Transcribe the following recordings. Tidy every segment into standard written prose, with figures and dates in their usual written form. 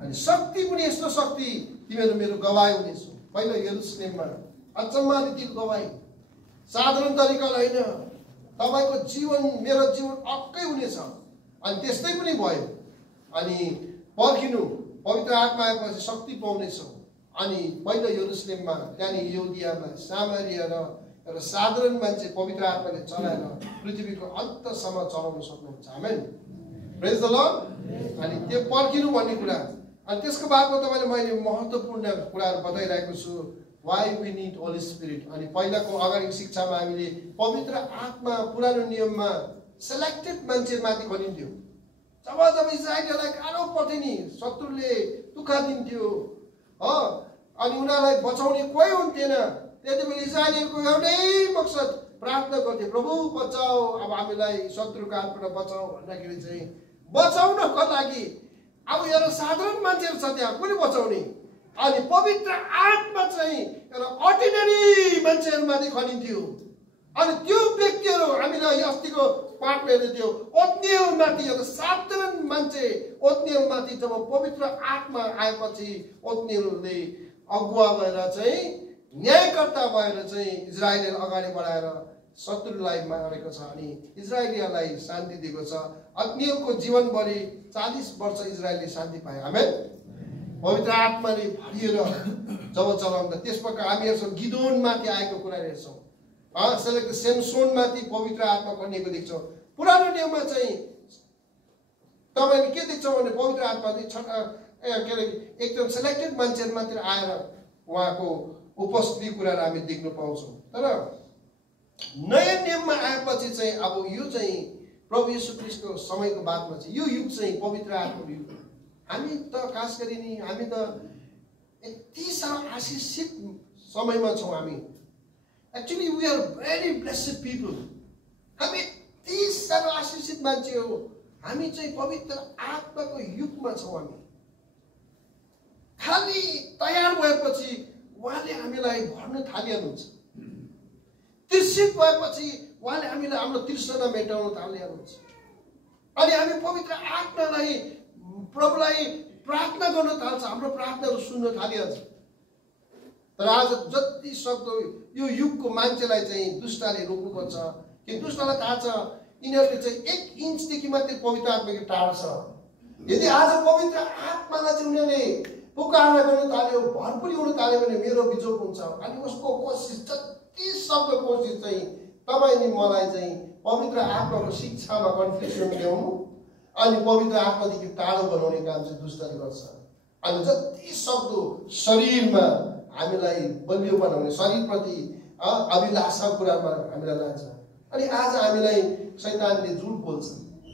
अनि शक्ति पनि यस्तो शक्ति तिमीहरू मेरो गवाही हुनेछौ। पहिलो यरुशलेममा अचम्म रीतिको गवाही, साधारण तरिकाले होइन, तपाईको जीवन मेरो जीवन अर्कै हुनेछ। अनि त्यस्तै पनि भयो। अनि पर्खिनु, पवित्र आत्मा आएपछि शक्ति पाउनेछौ। अनि पहिलो यरुशलेममा, त्यहाँदेखि यहुदियामा, सामरिया र एउटा साधारण मान्छे पवित्र आत्माले चलाएर पृथ्वीको अन्तसम्म चलाउन सक्नुहुन्छ। आमेन, प्रेज द लर्ड। अनि त्यो पर्खिनु भन्ने कुरा। अनि त्यसको बादमा तपाईँले मैले महत्त्वपूर्ण कुराहरू बताइरहेको छु, why we need holy spirit. अनि पहिलाको अगाडिको शिक्षामा हामीले पवित्र आत्मा पुरानो नियममा सेलेक्टेड मान्छेमाथि खनिन्थ्यो। जब जब इजरायलीलाई गाह्रो पर्थ्यो नि, शत्रुले दुःख दिन्थ्यो, अनि उनीहरूलाई बचाउने कोही हुन्थेन, त्यति बेला इजरायलीको एउटै मकसद प्रार्थना गर्थे, प्रभु बचाऊ, अब हामीलाई शत्रुको हातबाट बचाऊ भन्दाखेरि चाहिँ बचाउनको लागि अब एउटा साधारण मान्छेहरू छ त्यहाँ, कुनै बचाउने। अनि पवित्र आत्मा चाहिँ एउटा अर्डिनरी मान्छेहरूमाथि खनिन्थ्यो। अनि त्यो व्यक्तिहरू हामीलाई अस्तिको पाठमा हेर्दै थियो, ओत्नियलमाथि एउटा साधारण मान्छे ओत्नियलमाथि जब पवित्र आत्मा आएपछि ओत्नियलले अगुवा भएर चाहिँ न्यायकर्ता भएर चाहिँ इजरायललाई अगाडि बढाएर शत्रुलाई मारेको छ अनि इजरायलीलाई शान्ति दिएको छ। ओत्नियलको जीवनभरि 40 वर्ष इजरायलले शान्ति पाए। आमेन। पवित्र आत्माले भरिएर जब चलाउँदा त्यसपछि हामी हेर्छौँ गिदोनमाथि आएको कुरा हेर्छौँ, सेमसोनमाथि पवित्र आत्मा खनिएको देख्छौँ। पुरानो नियममा चाहिँ तपाईँले के देख्छौँ भने पवित्र आत्मा चाहिँ एकदम सेलेक्टेड मान्छेहरू मात्र आएर उहाँको उपस्थिति कुराहरू हामी देख्न पाउँछौँ। तर नयाँ नियममा आएपछि चाहिँ अब यो चाहिँ प्रभु येशू ख्रीष्टको समयको बादमा चाहिँ यो युग चाहिँ पवित्र आत्माको युग। हामी त खास गरी नि हामी त यति साह्रो आशिषित समयमा छौँ। हामी actually we are very blessed people. हामी यति साह्रो आशिषित मान्छे हो। हामी चाहिँ पवित्र आत्माको युगमा छौँ। हामी खाली तयार भएपछि उहाँले हामीलाई भर्न थालिहाल्नुहुन्छ। तृषित भएपछि उहाँले हामीलाई हाम्रो तृष्णा मेटाउन थालिहाल्नुहुन्छ। अनि हामी पवित्र आत्मालाई प्रभुलाई प्रार्थना गर्न थाल्छ, हाम्रो प्रार्थनाहरू सुन्न थालिहाल्छ। तर आज जति सक्दो यो युगको मान्छेलाई चाहिँ दुष्टले रोक्नुपर्छ। कि दुष्टलाई थाहा छ यिनीहरूले चाहिँ 1 इन्चदेखि मात्रै पवित्र आत्माको टाढो छ। यदि आज पवित्र आत्मालाई चाहिँ उनीहरूले पुकार्न गर्न थाल्यो, भरपुरी हुन थाल्यो भने मेरो बिजोग हुन्छ। अनि उसको कोसिस जति सक्दो कोसिस चाहिँ तपाईँले मलाई चाहिँ पवित्र आत्माको शिक्षामा कन्फ्युजन ल्याउनु अनि पवित्र आत्मादेखि टाढो बनाउने काम चाहिँ दुष्टले गर्छ। अनि जति सक्दो शरीरमा हामीलाई बलियो बनाउने, शरीरप्रति अभिलाषा कुरामा हामीलाई लान्छ। अनि आज हामीलाई शैतानले झुट बोल्छ,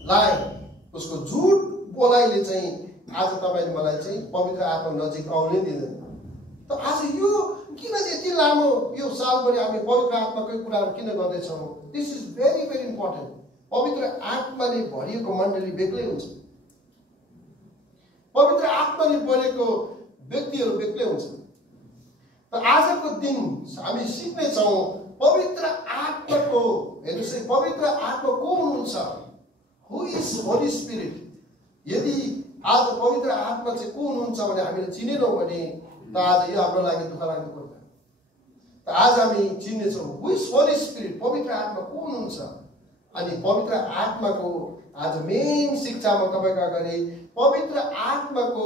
लाए उसको झुट बोलाइले चाहिँ आज तपाईँले मलाई चाहिँ पवित्र आत्मा नजिक आउनै दिँदैन। त आज यो किन यति लामो यो सालभरि हामी पवित्र आत्माकै कुराहरू किन गर्दैछौँ? This is very very important. पवित्र आत्माले भरिएको मण्डली बेग्लै हुन्छ, पवित्र आत्माले भरिएको व्यक्तिहरू बेग्लै हुन्छ। त आजको दिन हामी सिक्नेछौँ पवित्र आत्माको, हेर्नुहोस् है, पवित्र आत्मा को हुनुहुन्छ? हु इज होली स्पिरिट? यदि आज पवित्र आत्मा चाहिँ को हुनुहुन्छ भने हामीले चिनेनौँ भने त आज यो हाम्रो लागि दुःख लाग्ने कुरा। त आज हामी चिन्नेछौँ हु इज होली स्पिरिट, पवित्र आत्मा को हुनुहुन्छ। अनि पवित्र आत्माको आज मेन शिक्षामा तपाईँको अगाडि पवित्र आत्माको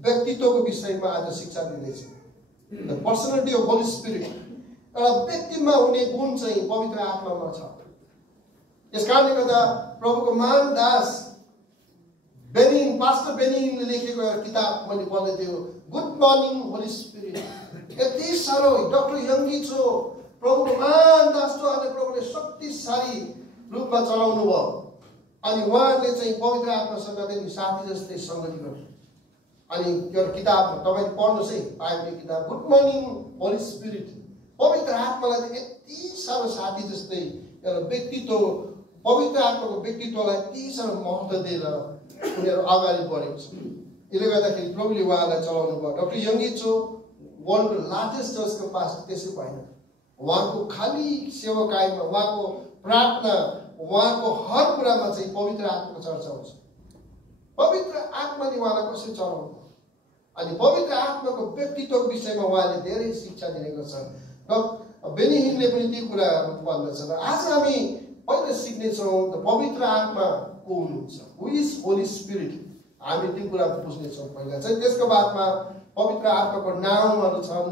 व्यक्तित्वको विषयमा आज शिक्षा दिँदैछु। The personality of Holi spirit, एउटा व्यक्तिमा हुने गुण चाहिँ पवित्र आत्मामा छ। यस कारणले गर्दा प्रभुको महान दास पास्टर बेनिनले लेखेको एउटा किताब मैले पढ्दै थियो, गुड मर्निङ होली स्पिरिट। यति साह्रो डाक्टर यङ्गी छो प्रभुको महान दास छो, अनि प्रभुले शक्तिशाली रूपमा चलाउनु भयो। अनि उहाँले चाहिँ पवित्र आत्मासँग चाहिँ साथी जस्तै सङ्गति गर्नु। अनि त्यो किताब तपाईँले पढ्नुहोस् है, पायो भने किताब गुड मर्निङ होली स्पिरिट। पवित्र आत्मालाई चाहिँ यति साह्रो साथी जस्तै एउटा व्यक्तित्व, पवित्र आत्माको व्यक्तित्वलाई यति साह्रो महत्त्व दिएर उनीहरू अगाडि बढेको छ। यसले गर्दाखेरि प्रभुले उहाँलाई चलाउनु भयो। डाक्टर यङ्गी छो वर्ल्डको लार्जेस्ट चर्चको पास्टर त्यसै भएन। उहाँको खाली सेवाकाईमा, उहाँको प्रार्थना, उहाँको हर कुरामा चाहिँ पवित्र आत्माको चर्चा हुन्छ। पवित्र आत्माले उहाँलाई कसरी चलाउनु? अनि पवित्र आत्माको व्यक्तित्वको विषयमा उहाँले धेरै शिक्षा दिने गर्छन् र बेनी हिलले पनि ती कुराहरू भन्दछ। र आज हामी पहिला सिक्नेछौँ पवित्र आत्मा को हुनुहुन्छ, हु इज होली स्पिरिट, हामी त्यो कुरा बुझ्नेछौँ पहिला चाहिँ। त्यसको बादमा पवित्र आत्माको नामहरू छन्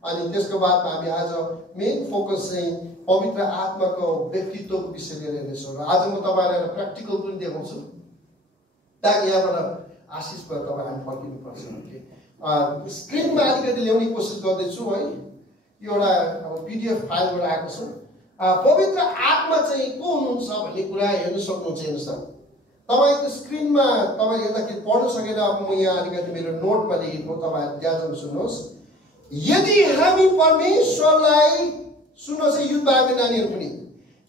अनि त्यसको बादमा हामी आज मेन फोकस चाहिँ पवित्र आत्माको व्यक्तित्वको विषय लिएर हेर्नेछौँ। र आज म तपाईँलाई प्र्याक्टिकल पनि देखाउँछु ताकि यहाँबाट आशिष भएर तपाईँ हामी फर्किनुपर्छ। स्क्रिनमा अलिकति ल्याउने कोसिस गर्दैछु है, यो एउटा अब PDF फाइलबाट आएको छ। पवित्र आत्मा चाहिँ को हुनुहुन्छ भन्ने कुरा हेर्न सक्नुहुन्छ। हेर्नुहोस् त तपाईँको स्क्रिनमा तपाईँ हेर्दाखेरि पढ्न सकेन। अब म यहाँ अलिकति मेरो नोटमा लेखेको तपाईँहरू ध्यान सुन्नुहोस्। यदि हामी परमेश्वरलाई, सुन्नुहोस् है युथ भाइ नानीहरू पनि,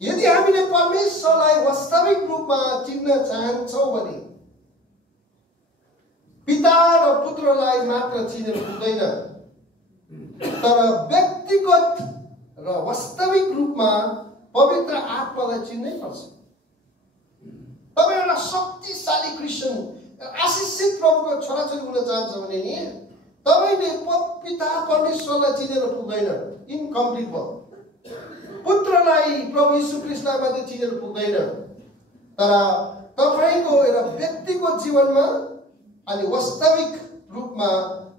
यदि हामीले परमेश्वरलाई वास्तविक रूपमा चिन्न चाहन्छौँ भने पिता र पुत्रलाई मात्र चिनेर पुग्दैन, तर व्यक्तिगत र वास्तविक रूपमा पवित्र आत्मालाई चिन्नै पर्छ। तपाईँ एउटा शक्तिशाली क्रिस्चियन आशिषित प्रभुको छोराछोरी हुन चाहन्छ भने नि तपाईँले पिता परमेश्वरलाई चिनेर पुग्दैन, इनकम्प्लिट भयो। पुत्रलाई प्रभु यीशु ख्रीष्टलाई मात्रै चिनेर पुग्दैन, तर तपाईँको एउटा व्यक्तिगत जीवनमा अनि वास्तविक रूपमा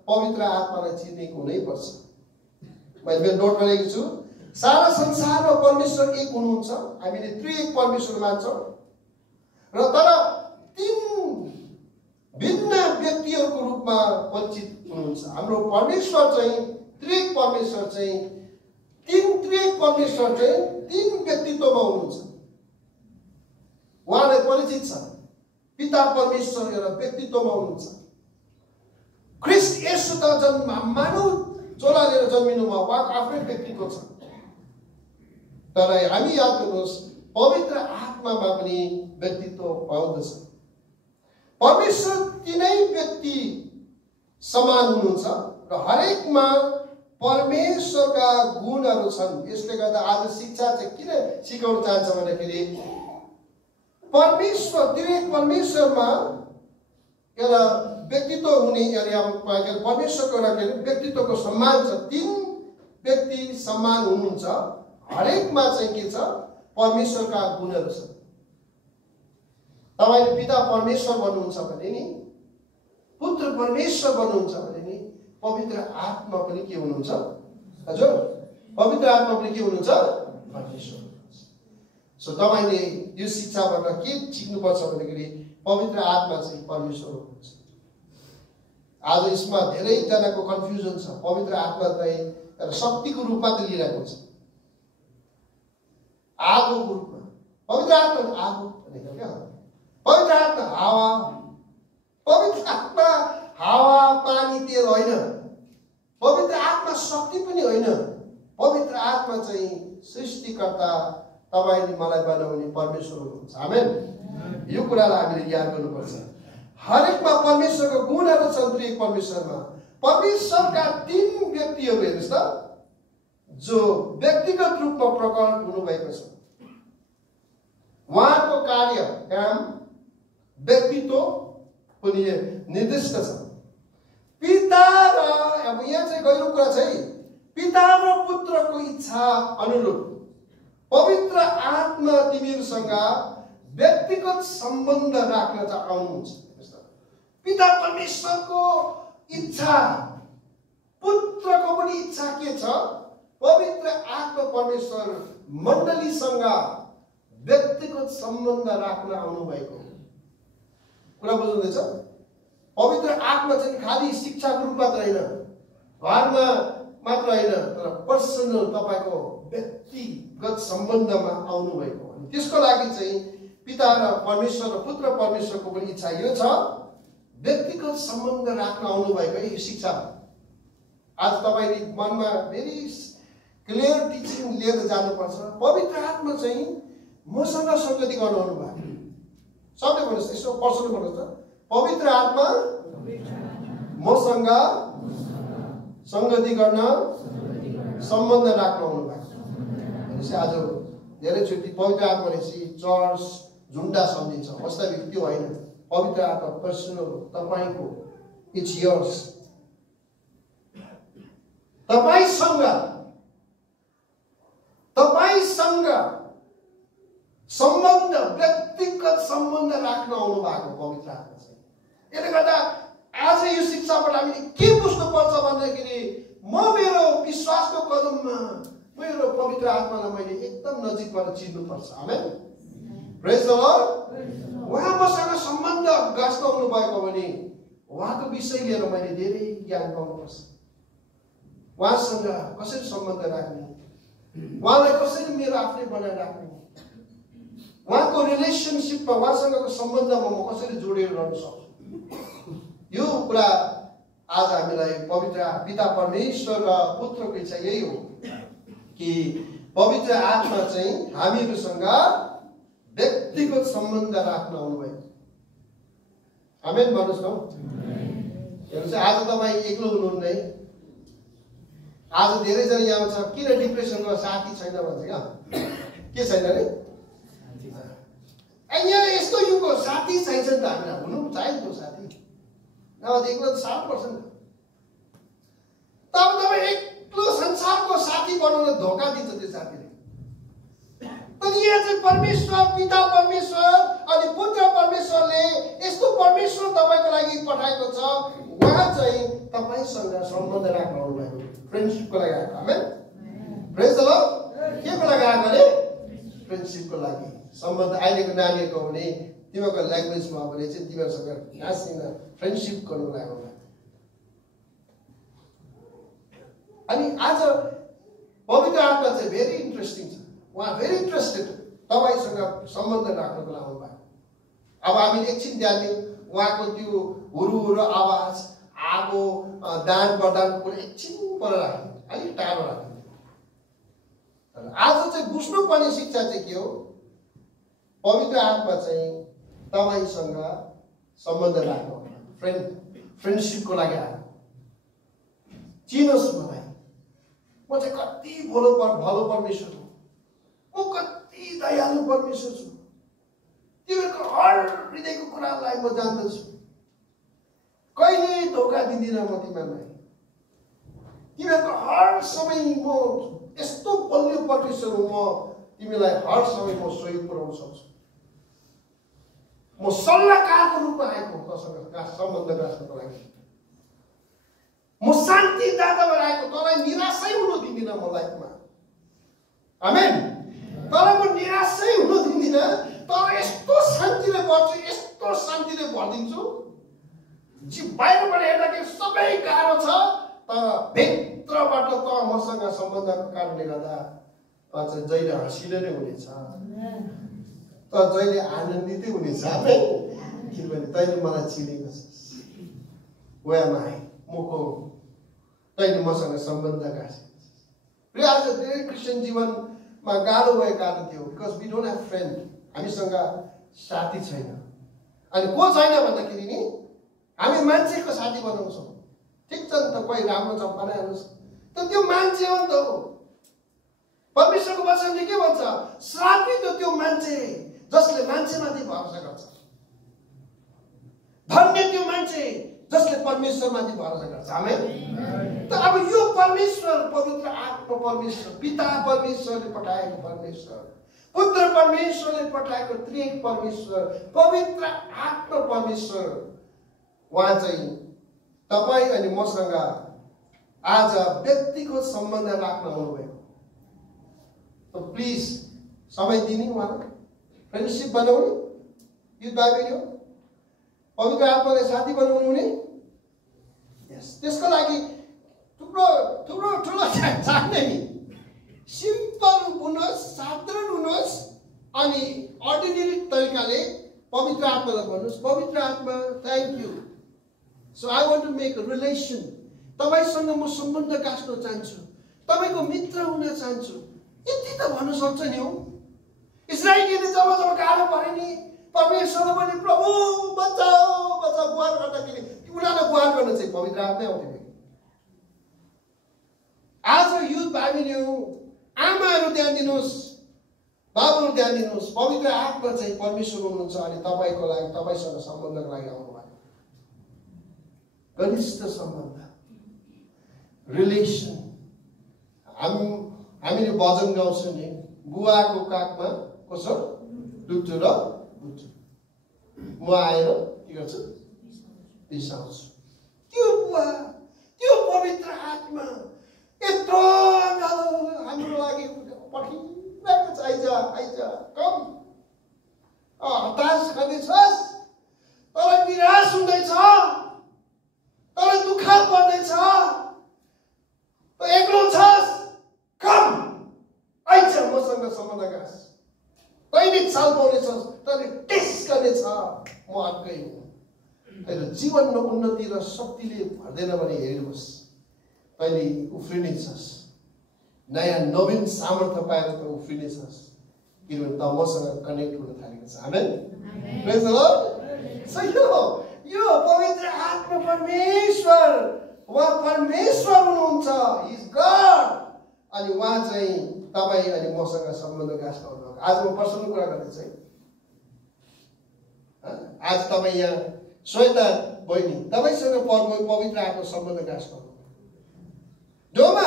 पवित्र आत्मालाई चिनेको हुनैपर्छ। मैले मेरो नोटमा लेखेको छु, सारा संसारमा परमेश्वर एक हुनुहुन्छ, हामीले त्रिएक परमेश्वर मान्छौँ र तर तीन भिन्न व्यक्तिहरूको रूपमा परिचित हुनुहुन्छ। हाम्रो परमेश्वर चाहिँ त्रिएक परमेश्वर चाहिँ त्रिएक परमेश्वर चाहिँ तीन व्यक्तित्वमा हुनुहुन्छ, उहाँलाई परिचित छ। पिता परमेश्वर एउटा व्यक्तित्वमा हुनुहुन्छ। ख्रीष्ट येशू त मानव चोला लिएर जन्मिनु भयो, उहाँको आफ्नै व्यक्तित्व छ। तर हामी याद गर्नुहोस् पवित्र आत्मामा पनि व्यक्तित्व पाउँदछ। परमेश्वर तीनै व्यक्ति समान हुनुहुन्छ र हरेकमा परमेश्वरका गुणहरू छन्। यसले गर्दा आज शिक्षा चाहिँ किन सिकाउन चाहन्छ भन्दाखेरि परमेश्वर त्रिएक परमेश्वरमा एउटा व्यक्तित्व हुने परमेश्वरको एउटा व्यक्तित्वको सम्मान छ। तीन व्यक्ति समान हुनुहुन्छ, हरेकमा चाहिँ के छ परमेश्वरका गुणहरू छन्। तपाईँले पिता परमेश्वर भन्नुहुन्छ भने नि, पुत्र परमेश्वर भन्नुहुन्छ भने नि, पवित्र आत्मा पनि के हुनुहुन्छ? हजुर, पवित्र आत्मा पनि के हुनुहुन्छ? परमेश्वर। सो तपाईँले यो शिक्षाबाट के सिक्नुपर्छ भन्दाखेरि पवित्र आत्मा चाहिँ परमेश्वर हुनुहुन्छ। आज यसमा धेरैजनाको कन्फ्युजन छ। पवित्र आत्मा चाहिँ एउटा शक्तिको रूपमा त लिइरहेको छ, आगोको रूपमा। पवित्र आत्मा आगो भनेको क्या, पवित्र आत्मा हावा। पवित्र आत्मा हावा पानी तेल होइन, पवित्र आत्मा शक्ति पनि होइन। पवित्र आत्मा चाहिँ सृष्टिकर्ता, तपाईँले मलाई बनाउने परमेश्वर हुनुहुन्छ। आमेन। यो कुरालाई हामीले याद गर्नुपर्छ। हरेकमा परमेश्वरको गुणहरू छन्। त्रिएक परमेश्वरमा परमेश्वरका तीन व्यक्तिहरू हेर्नुहोस् त, जो व्यक्तिगत रूपमा प्रकट हुनुभएको छ। उहाँको कार्य, काम, व्यक्तित्व पनि निर्दिष्ट छ। पिता र अब यहाँ चाहिँ गहिरो कुरा छ है, पिता र पुत्रको इच्छा अनुरूप पवित्र आत्मा तिमीहरूसँग व्यक्तिगत सम्बन्ध राख्न चाहिँ आउनुहुन्छ। पिता परमेश्वरको इच्छा, पुत्रको पनि इच्छा के छ? पवित्र आत्मा परमेश्वर मण्डलीसँग व्यक्तिगत सम्बन्ध राख्न आउनु भएको कुरा बुझ्नुहुँदैछ? पवित्र आत्मा चाहिँ खालि शिक्षाको रूपमा त होइन, घरमा मात्र होइन, तर पर्सनल तपाईँको व्यक्तिगत सम्बन्धमा आउनु भएको। त्यसको लागि चाहिँ पिता र परमेश्वर र पुत्र परमेश्वरको पनि इच्छा यो छ, व्यक्तिगत सम्बन्ध राख्न आउनु भएको यो शिक्षा। आज तपाईँले मनमा भेरी क्लियर टिचिङ लिएर जानुपर्छ। पवित्र आत्मा चाहिँ मसँग सङ्गति गर्न आउनु भएको। सबले भन्नुहोस्, यसो पर्सनल भन्नुहोस् त, पवित्र आत्मा मसँग सङ्गति गर्न, सम्बन्ध राख्न आउनु भएको। भनेपछि आज धेरैचोटि पवित्र आत्मा भनेपछि चर्च झुन्डा सम्झिन्छ, वास्तविक त्यो होइन। पवित्र आत्मा पर्सनल, तपाईँको, इट्स योर्स। तपाईसँग सम्बन्ध, व्यक्तिगत सम्बन्ध राख्न आउनु भएको पवित्र आत्मा छ। यसले गर्दा आज यो शिक्षाबाट हामीले के बुझ्नुपर्छ भन्दाखेरि म मेरो विश्वासको कदममा मेरो पवित्र आत्मालाई मैले एकदम नजिकबाट चिन्नुपर्छ। आमेन, प्रेज द लर्ड। उहाँ मसँग सम्बन्ध गाँच्न आउनु भएको भने उहाँको विषय लिएर मैले धेरै ज्ञान पाउनुपर्छ। उहाँसँग कसरी सम्बन्ध राख्ने, उहाँलाई कसरी मेरो आफ्नै बनाएर राख्ने, उहाँको रिलेसनसिपमा उहाँसँगको सम्बन्धमा म कसरी जोडेर रहन सक्छु। यो कुरा आज हामीलाई पवित्र पिता परमेश्वर र पुत्रको इच्छा यही हो कि पवित्र आत्मा चाहिँ हामीहरूसँग व्यक्तिगत सम्बन्ध राख्न आउनुभयो। आमेन भन्नुहोस् न। हेर्नुहोस्, आज तपाईँ एक्लो हुनुहुन्न। आज धेरैजना यहाँ छ, किन डिप्रेसनको साथी छैन भन्छ क्या? के छैन अरे? यहाँ यस्तो युगको साथी चाहिन्छ नि त, हामीलाई हुनु चाहिन्छ त्यो साथी, नभए एक्लो त साह्रो पर्छ नि त। तब तपाईँ एक्लो संसारको साथी बनाउन धोका दिन्छ त्यो साथीले। तर यहाँ चाहिँ परमेश्वर, पिता परमेश्वर अनि पुत्र परमेश्वरले यस्तो परमेश्वर तपाईँको लागि पठाएको छ। उहाँ चाहिँ तपाईँसँग सम्बन्ध राख्न आउनुभएको, फ्रेन्डसिपको लागि आएको। आमेन, प्रेज द लर्ड। के को लागि आएको अरे? फ्रेन्डसिपको लागि। सम्बन्ध अहिलेको नानीहरूको भने तिमीहरूको ल्याङ्ग्वेजमा भने चाहिँ तिमीहरूसँग हाँसिन फ्रेन्डसिप गर्नुको लागि आउनुभएको। अनि आज पवित्र आत्मा चाहिँ भेरी इन्ट्रेस्टिङ छ। उहाँ भेरी इन्ट्रेस्टेड तपाईँसँग सम्बन्ध राख्नको लागि आउनुभएको। अब हामीले एकछिन ध्यान दिउँ, उहाँको त्यो हुरुहुरु आवाज, आगो, दान प्रदानको कुरा एकछिन पर राख्नु, अलिक टाढो राख्नु। तर आज चाहिँ बुझ्नुपर्ने शिक्षा चाहिँ के हो? पवित्र आत्मा चाहिँ तपाईँसँग सम्बन्ध राख्नु, फ्रेन्डसिपको लागि आएको। चिनोस् मलाई, म चाहिँ कति भलो परमेश्वर हो, म कति दयालु परमेश्वर छु, तिमीहरूको हर हृदयको कुरालाई म जान्दछु, कहिले धोका दिँदिनँ म तिमीहरूलाई, तिमीहरूको हर समय म यस्तो बलियो परमेश्वर हो, म तिमीलाई हर समय म सहयोग पुर्याउन सक्छु। म सल्लाहकारको रूपमा आएको तसँग सम्बन्ध राख्नको लागि। म शान्तिदाता भएर आएको, तँलाई निराशै हुनु दिँदिनँ म लाइफमा। आमेन। तँलाई म निराशै हुनु दिँदिनँ, तर यस्तो शान्तिले भर्छु, यस्तो शान्तिले भरिदिन्छु। बाहिरबाट हेर्दाखेरि सबै गाह्रो छ, तर भित्रबाट त मसँग सम्बन्धको कारणले गर्दा चाहिँ जहिले हाँसिलो नै हुनेछ, त जहिले आनन्दितै हुनेछ। किनभने तैँले मलाई चिनेको छस्, वेमाई म को, तैँले मसँग सम्बन्ध गाँसेको छस्। र आज धेरै क्रिस्चियन जीवनमा गाह्रो भएको कारण थियो, because we don't have friend. हामीसँग साथी छैन। अनि को छैन भन्दाखेरि नि हामी मान्छेको साथी बनाउँछौँ। ठिक छ नि त, कोही राम्रो छ बनाइहाल्नुहोस्, तर त्यो मान्छे हो नि त। परमेश्वरको वचनले के भन्छ? श्रापित हो त्यो मान्छे जसले मान्छेमाथि भरोसा गर्छ, धन्य त्यो मान्छे जसले परमेश्वरमाथि भरोसा गर्छ। आमेन। त अब यो परमेश्वर, पवित्र आत्मा परमेश्वर, पिता परमेश्वरले पठाएको परमेश्वर, पुत्र परमेश्वरले पठाएको त्रिएक परमेश्वर, पवित्र आत्मा परमेश्वर, उहाँ चाहिँ तपाईँ अनि मसँग आज व्यक्तिगत सम्बन्ध राख्न आउनुभएको। त प्लिज समय दिने, उहाँलाई फ्रेन्डसिप बनाउने, युथ भाइ हो, पवित्र आत्मालाई साथी बनाउनु हुने। त्यसको लागि ठुलो ठुलो ठुलो चाहिँदैन। सिम्पल हुनुहोस्, साधारण हुनुहोस्, अनि अर्डिनेरी तरिकाले पवित्र आत्मालाई भन्नुहोस्, पवित्र आत्मा thank you, so I want to make a relation. तपाईँसँग म सम्बन्ध गाँच्न चाहन्छु, तपाईँको मित्र हुन चाहन्छु, यति त भन्नु सक्छ नि। हो इस्राएलीले जब जब गाह्रो परे नि परमेश्वरले भने प्रभु बचाऊ बचाऊ गुहार गर्दाखेरि उनीहरूलाई गुहार गर्न चाहिँ पवित्र आत्मै आउँथ्यो। आज युथ भाइ बहिनीहरू, आमाहरू ध्यान दिनुहोस्, बाबुहरू ध्यान दिनुहोस्, पवित्र आत्मा चाहिँ परमेश्वर हुनुहुन्छ अनि तपाईँको लागि, तपाईँसँग सम्बन्धको लागि आउनुभयो। घनिष्ठ सम्बन्ध, रिलेसन, हामीले भजन गाउँछौँ नि, बुवाको काखमा कसो टुटु र बुटु, म आएर के गर्छु बिसाउँछु। त्यो बुवा, त्यो पवित्र आत्मा यत्रो हाम्रो लागि पर्खिरहेको छ, आइज कम। हताश गर्दैछस्, तँलाई निराश हुँदैछ, तँलाई दुःख पर्दैछ, त एक्लो छस्, कम आइज मसँग सम्बन्ध गाँस। तैँले चाल पाउनेछस्, तैँले टेस्ट गर्नेछ, म अर्कै हुँ। तैँले जीवनमा उन्नति र शक्तिले भर्दैन भने हेर्नुहोस्, तैँले उफ्रिनेछस्, नयाँ नवीन सामर्थ्य पाएर त उफ्रिनेछस्, किनभने त मसँग कनेक्ट हुन थालेको छ। आमेन, प्रेज द लर्ड। यो पवित्र आत्मा परमेश्वर, उहाँ परमेश्वर हुनुहुन्छ, हि इज गॉड। अनि उहाँ चाहिँ तपाईँ अनि मसँग सम्बन्ध गाँस्न आउनुभएको। आज म पर्सनल कुरा गर्दैछु है। आज तपाईँ यहाँ श्वेता बहिनी, तपाईँसँग पवित्र आत्मा सम्बन्ध गाँस्न आउनुभएको। डोमा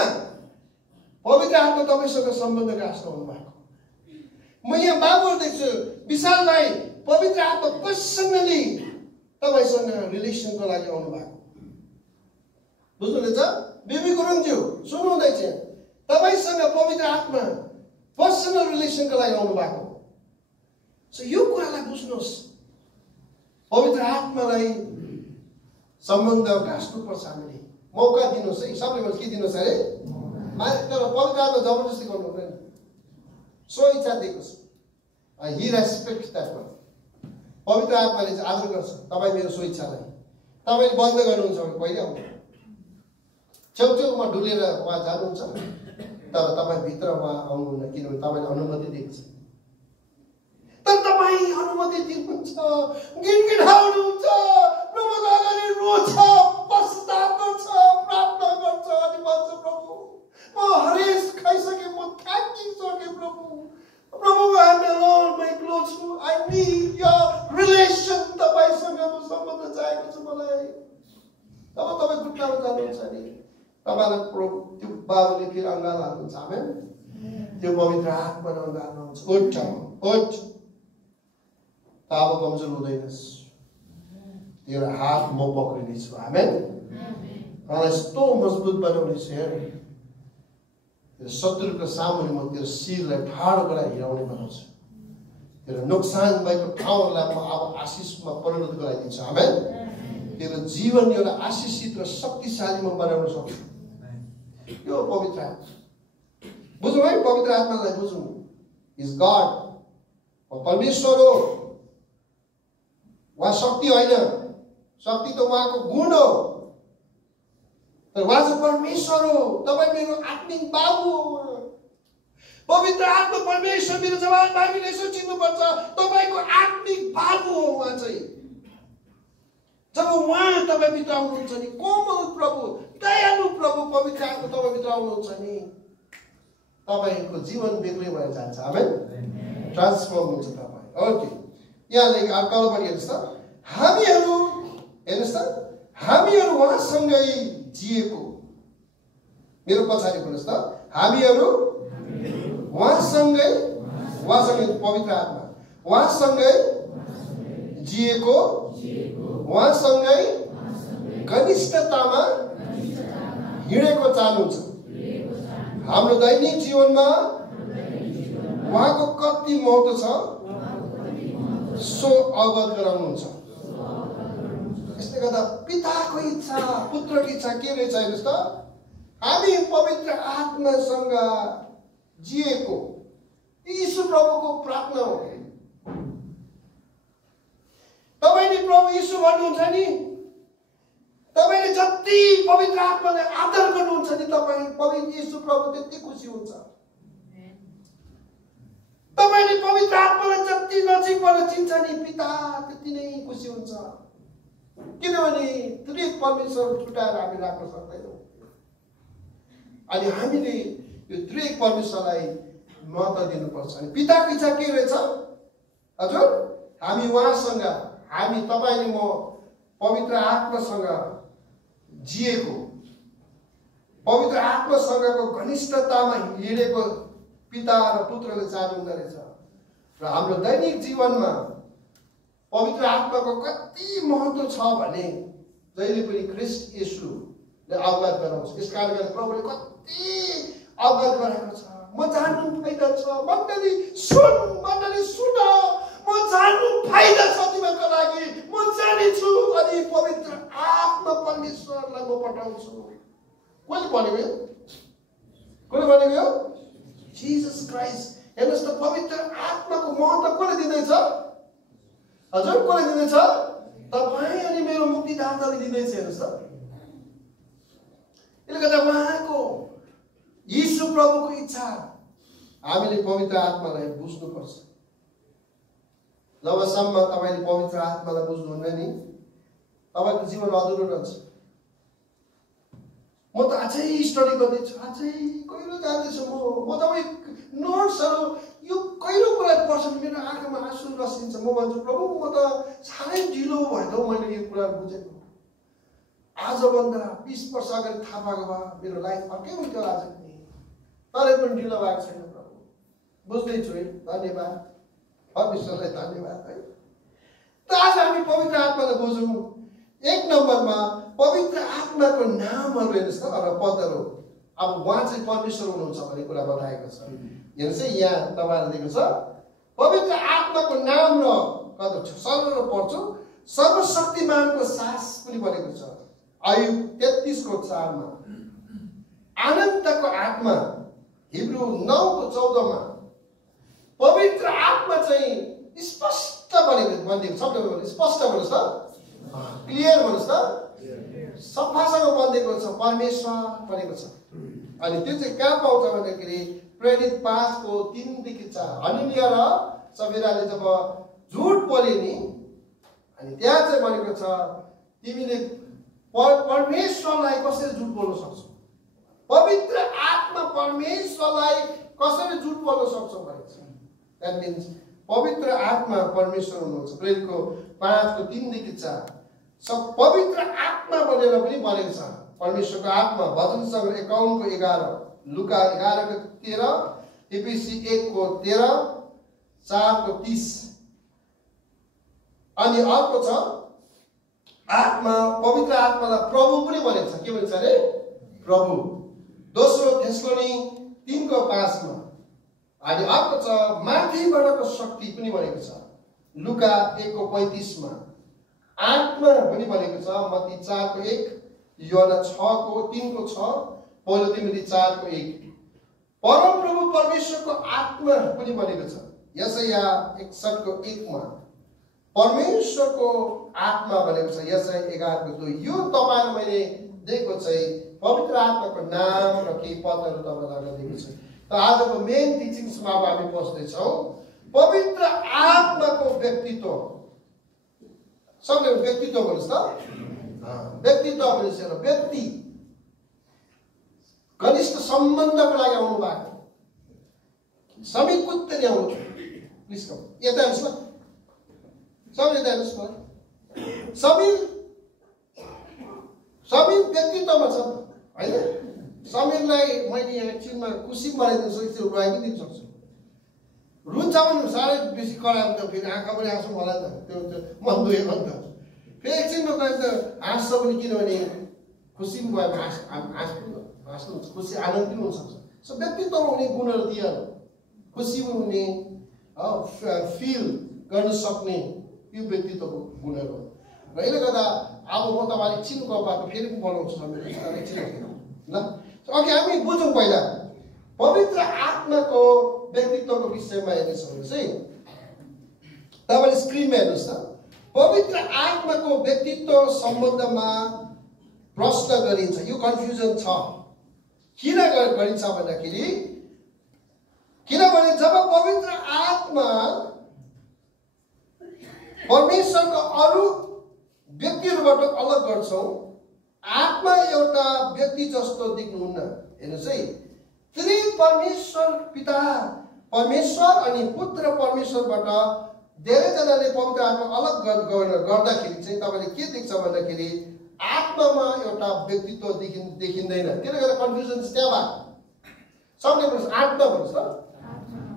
पवित्र आत्मा तपाईँसँग सम्बन्ध गाँस्न आउनुभएको। म यहाँ बाबुहरू देख्छु, विशाल भाइ पवित्र आत्मा पर्सनली तपाईँसँग रिलेसनको लागि आउनु भएको। बुझ्नुहुँदैछ? बेबी गुरुङज्यू सुन्नुहुँदैछ, तपाईँसँग पवित्र आत्मा पर्सनल रिलेसनको लागि आउनु भएको। सो यो कुरालाई बुझ्नुहोस्, पवित्र आत्मालाई सम्बन्ध गाँस्नुपर्छ। हामीले मौका दिनुहोस् है, सबैले के दिनुहोस् अरे, तर पवित्र आत्मा जबरजस्ती गर्नु हुँदैन, सो इच्छा दिएको छ। हि रेस्पेक्ट द्याट वन। पवित्र आत्माले चाहिँ आदर गर्छ तपाईँ मेरो सो इच्छालाई। तपाईँले बन्द गर्नुहुन्छ भने पहिले आउनु, छेउछेउमा डुलेर उहाँ जानुहुन्छ, तर तपाईँ भित्र उहाँ आउनुहुन्न, किनभने तपाईँले अनुमति दिएको छ। तर तपाईँ अनुमति दिनुहुन्छ, गिनगिनाउनुहुन्छ, प्रभुको अगाडि रोज्छ, पश्चाताप गर्छ, प्रार्थना गर्छ, अनि भन्छ प्रभु म हरेस खाइसकेँ, म थाकिसकेँ प्रभु, प्रभु I'm alone, म एक्लो छु, I need your relation। तपाईँसँग म सम्बन्ध चाहेको छु मलाई। तब तपाईँ खुट्टामा जानुहुन्छ नि, तपाईँलाई त्यो बाबुले फेरि अङ्गाल हाल्नुहुन्छ। आमेन, त्यो पवित्र आत्माले अङ्गाल हाल्नुहुन्छ। उठ उठ, अब कमजोर हुँदैनस्, तेरो हात म पक्रिनेछु। आमेन, मलाई यस्तो मजबुत बनाउनेछु हेर, शत्रुको सामुन्ने म तेरो शिरलाई ठाडो गराएर हिँडाउने बनाउँछु, तेरो नोक्सान भएको ठाउँहरूलाई म अब आशिषमा परिणत गराइदिन्छु। आमेन, तेरो जीवन एउटा आशिषित र शक्तिशालीमा बनाउन सक्छु। यो पवित्र आत्मा बुझौँ है, पवित्र आत्मालाई बुझौँ। इज गॉड, परमेश्वर हो, उहाँ शक्ति होइन, शक्ति त उहाँको गुण हो, तर उहाँ चाहिँ परमेश्वर हो। तपाईँ मेरो आत्मिक बाबु हो। पवित्र आत्मा परमेश्वर मेरो जवान भाइले यसो चिन्नुपर्छ, तपाईँको आत्मिक बाबु हो उहाँ चाहिँ। जब उहाँ तपाईँभित्र आउनुहुन्छ नि, कोमल प्रभु, दयालु प्रभु पवित्र आत्मा तपाईँभित्र आउनुहुन्छ नि, तपाईँको जीवन बेग्लै भएर जान्छ। आमेन, ट्रान्सफर्म हुन्छ तपाईँ। ओके, यहाँ लेख तलपट्टि हेर्नुहोस् त, हामीहरू हेर्नुहोस् त, हामीहरू उहाँसँगै जिएको। मेरो पछाडि भन्नुहोस् त, हामीहरू उहाँसँगै पवित्र आत्मा उहाँसँगै जिएको, उहाँसँगै घनिष्ठतामा हिँडेको चाहनुहुन्छ। हाम्रो दैनिक जीवनमा उहाँको कति महत्त्व छ सो अवगत गराउनुहुन्छ। यसले गर्दा पिताको इच्छा, पुत्रको इच्छा के रहेछ हेर्नुहोस् त, हामी पवित्र आत्मासँग जिएको। यीशु प्रभुको प्रार्थना हो। तपाईँले प्रभु यीशु भन्नुहुन्छ नि, तपाईँले जति पवित्र आत्मालाई आदर गर्नुहुन्छ नि, तपाईँ पवित्र यीशु प्रभु त्यति खुसी हुन्छ। तपाईँले पवित्र आत्मालाई जति नजिकबाट चिन्छ नि, पिता त्यति नै खुसी हुन्छ। किनभने त्रिएक परमेश्वर छुटाएर हामी राख्न सक्दैनौँ। अनि हामीले यो त्रिएक परमेश्वरलाई महत्त्व दिनुपर्छ। अनि पिताको इच्छा के रहेछ हजुर, हामी उहाँसँग, हामी तपाईँले म पवित्र आत्मासँग जिएको। पवित्र आत्मासँगको घनिष्ठतामा हिँडेको पिता र पुत्रले चाहनुहुँदो रहेछ। र हाम्रो दैनिक जीवनमा पवित्र आत्माको कति महत्त्व छ भने जहिले पनि ख्रीष्ट येशूले अवगत गराउँछ। यसकारणले गर्दा प्रभुले कति अवगत गराएको छ। म जान्नु फाइदा छ, मण्डली सुन, म जान्नु फाइदा छ तिमीहरूको लागि, म जानेछु। अनि पवित्र आत्मा परमेश्वरलाई म पठाउँछु। कसले भनेको? कसले भनेको? Jesus Christ. हेर्नुहोस् त, पवित्र आत्माको महत्त्व कसले दिँदैछ? हजुर, कसले दिँदैछ? तपाईँ अनि मेरो मुक्तिदाताले दिँदैछ। हेर्नुहोस् त, यसले गर्दा उहाँको यीशु प्रभुको इच्छा हामीले पवित्र आत्मालाई बुझ्नुपर्छ। जबसम्म तपाईँले पवित्र आत्मालाई बुझ्नुहुन्न नि, तपाईँको जीवन अधुरो रहन्छ। म त अझै स्टडी गर्दैछु, अझै कहिलो जाँदैछु। म तपाईँ नोट्सहरू यो कहिलो कुरा पर्छ मेरो आँखामा आँसु रसिन्छ। म भन्छु प्रभु, म त साह्रै ढिलो भयो मैले यो कुरा बुझेको। आजभन्दा 20 वर्ष अगाडि थाहा पाएको भए मेरो लाइफ अर्कै हुन्थ्यो आज पनि। तरै पनि ढिलो भएको छैन प्रभु, बुझ्दैछु है। धन्यवाद, परमेश्वरलाई धन्यवाद है। त आज हामी पवित्र आत्मालाई बुझौँ। 1 नम्बरमा पवित्र आत्माको नामहरू हेर्नुहोस् त, र पदहरू। अब उहाँ चाहिँ परमेश्वर हुनुहुन्छ भन्ने कुरा बताएको छ। हेर्नुहोस् है, यहाँ तपाईँहरूले दिएको छ पवित्र आत्माको नाम र कता सरल पढ्छु, सर्वशक्तिमानको सास पनि भनेको छ। आयुब 33:4 आनन्दको आत्मा, हिब्रू 9:14 पवित्र आत्मा चाहिँ स्पष्ट भनेको शब्द स्पष्ट भन्नुहोस् त, क्लियर भन्नुहोस् त, सफासँग बन्देको छ, परमेश्वर भनेको छ। अनि त्यो चाहिँ कहाँ पाउँछ भन्दाखेरि प्रेरित 5:3-4 हननिया र सफेराले जब झुट बोले नि, अनि त्यहाँ चाहिँ भनेको छ तिमीले परमेश्वरलाई कसरी झुट बोल्न सक्छौ, पवित्र आत्मा परमेश्वरलाई कसरी झुट बोल्न सक्छौ भनेको छ। द्याट मिन्स पवित्र आत्मा परमेश्वर हुनुहुन्छ। प्रेरितको 5:3-4 सब पवित्र आत्मा भनेर पनि भनेको छ। परमेश्वरको आत्मा भजन सङ्ग्रह 51:11, लुका 11:13, एफिसी 1:13, 4:30। अनि अर्को छ आत्मा, पवित्र आत्मालाई प्रभु पनि भनेको छ। के भन्छ अरे? प्रभु। दोस्रो थेस्सलोनी 3:5 अनि अर्को छ माथिबाटको शक्ति पनि भनेको छ। लुका 1:35 आत्मा पनि भनेको छ। मत्ती 4:1, योहना 6:3-6, पहिलो तिमोथी 4:1 परमप्रभु परमेश्वरको आत्मा पनि भनेको छ। यशाया 61:1 परमेश्वरको आत्मा भनेको छ। यशाया 11:2 यो तपाईँलाई मैले दिएको चाहिँ पवित्र आत्माको नाम र केही पदहरू तपाईँलाई दिएको छु। त आजको मेन टिचिङ्समा हामी पस्दैछौँ पवित्र आत्माको व्यक्तित्व। सबैले व्यक्तित्व भन्नुहोस् त। व्यक्तित्व भनेपछि व्यक्ति घनिष्ठ सम्बन्धको लागि आउनु भएको सबै कुत्ते ल्याउनु। प्लिज कम यता हेर्नुहोस् न, सबैले यता हेर्नुहोस् न। सबै व्यक्तित्वमा छ होइन। समीरलाई मैले यहाँ एकछिनमा खुसी बनाइदिन सक्छु, रुवाई पनि दिन सक्छु। रुन्छ भने साह्रै बेसी करायो भने त फेरि आँखा पनि हाँसौँ होला नि त, त्यो मन दुखेको नि त। फेरि एकछिनमा गयो त हाँस्छ पनि, किनभने खुसी पनि भयो हाँस्नु खुसी आनन्द पनि हुनसक्छ। सो व्यक्तित्वमा हुने गुणहरू दिइहाल्नु, खुसी पनि हुने, फिल गर्न सक्ने, यो व्यक्तित्वको गुणहरू हो। र यसले गर्दा अब म तपाईँलाई एकछिन गएको फेरि पनि बनाउँछु एकछिन ल। अघि हामी बुझौँ पहिला पवित्र आत्माको व्यक्तित्वको विषयमा हेर्नुहोस् भने चाहिँ तपाईँले स्क्रिनमा हेर्नुहोस् न। पवित्र आत्माको व्यक्तित्व सम्बन्धमा प्रश्न गरिन्छ, यो कन्फ्युजन छ। किन गरिन्छ भन्दाखेरि किनभने जब पवित्र आत्मा परमेश्वरको अरू व्यक्तिहरूबाट अलग गर्छौँ, आत्मा एउटा व्यक्ति जस्तो देख्नुहुन्न। हेर्नुहोस् है, त्रि परमेश्वर पिता परमेश्वर अनि पुत्र परमेश्वरबाट धेरैजनाले पवित्र आत्मा अलग गर्दाखेरि चाहिँ तपाईँले के देख्छ भन्दाखेरि आत्मामा एउटा एउटा व्यक्तित्व देखिँदैन। त्यसले गर्दा कन्फ्युजन त्यहाँ भएको। सबले भन्नुहोस् आत्मा भन्नुहोस् त।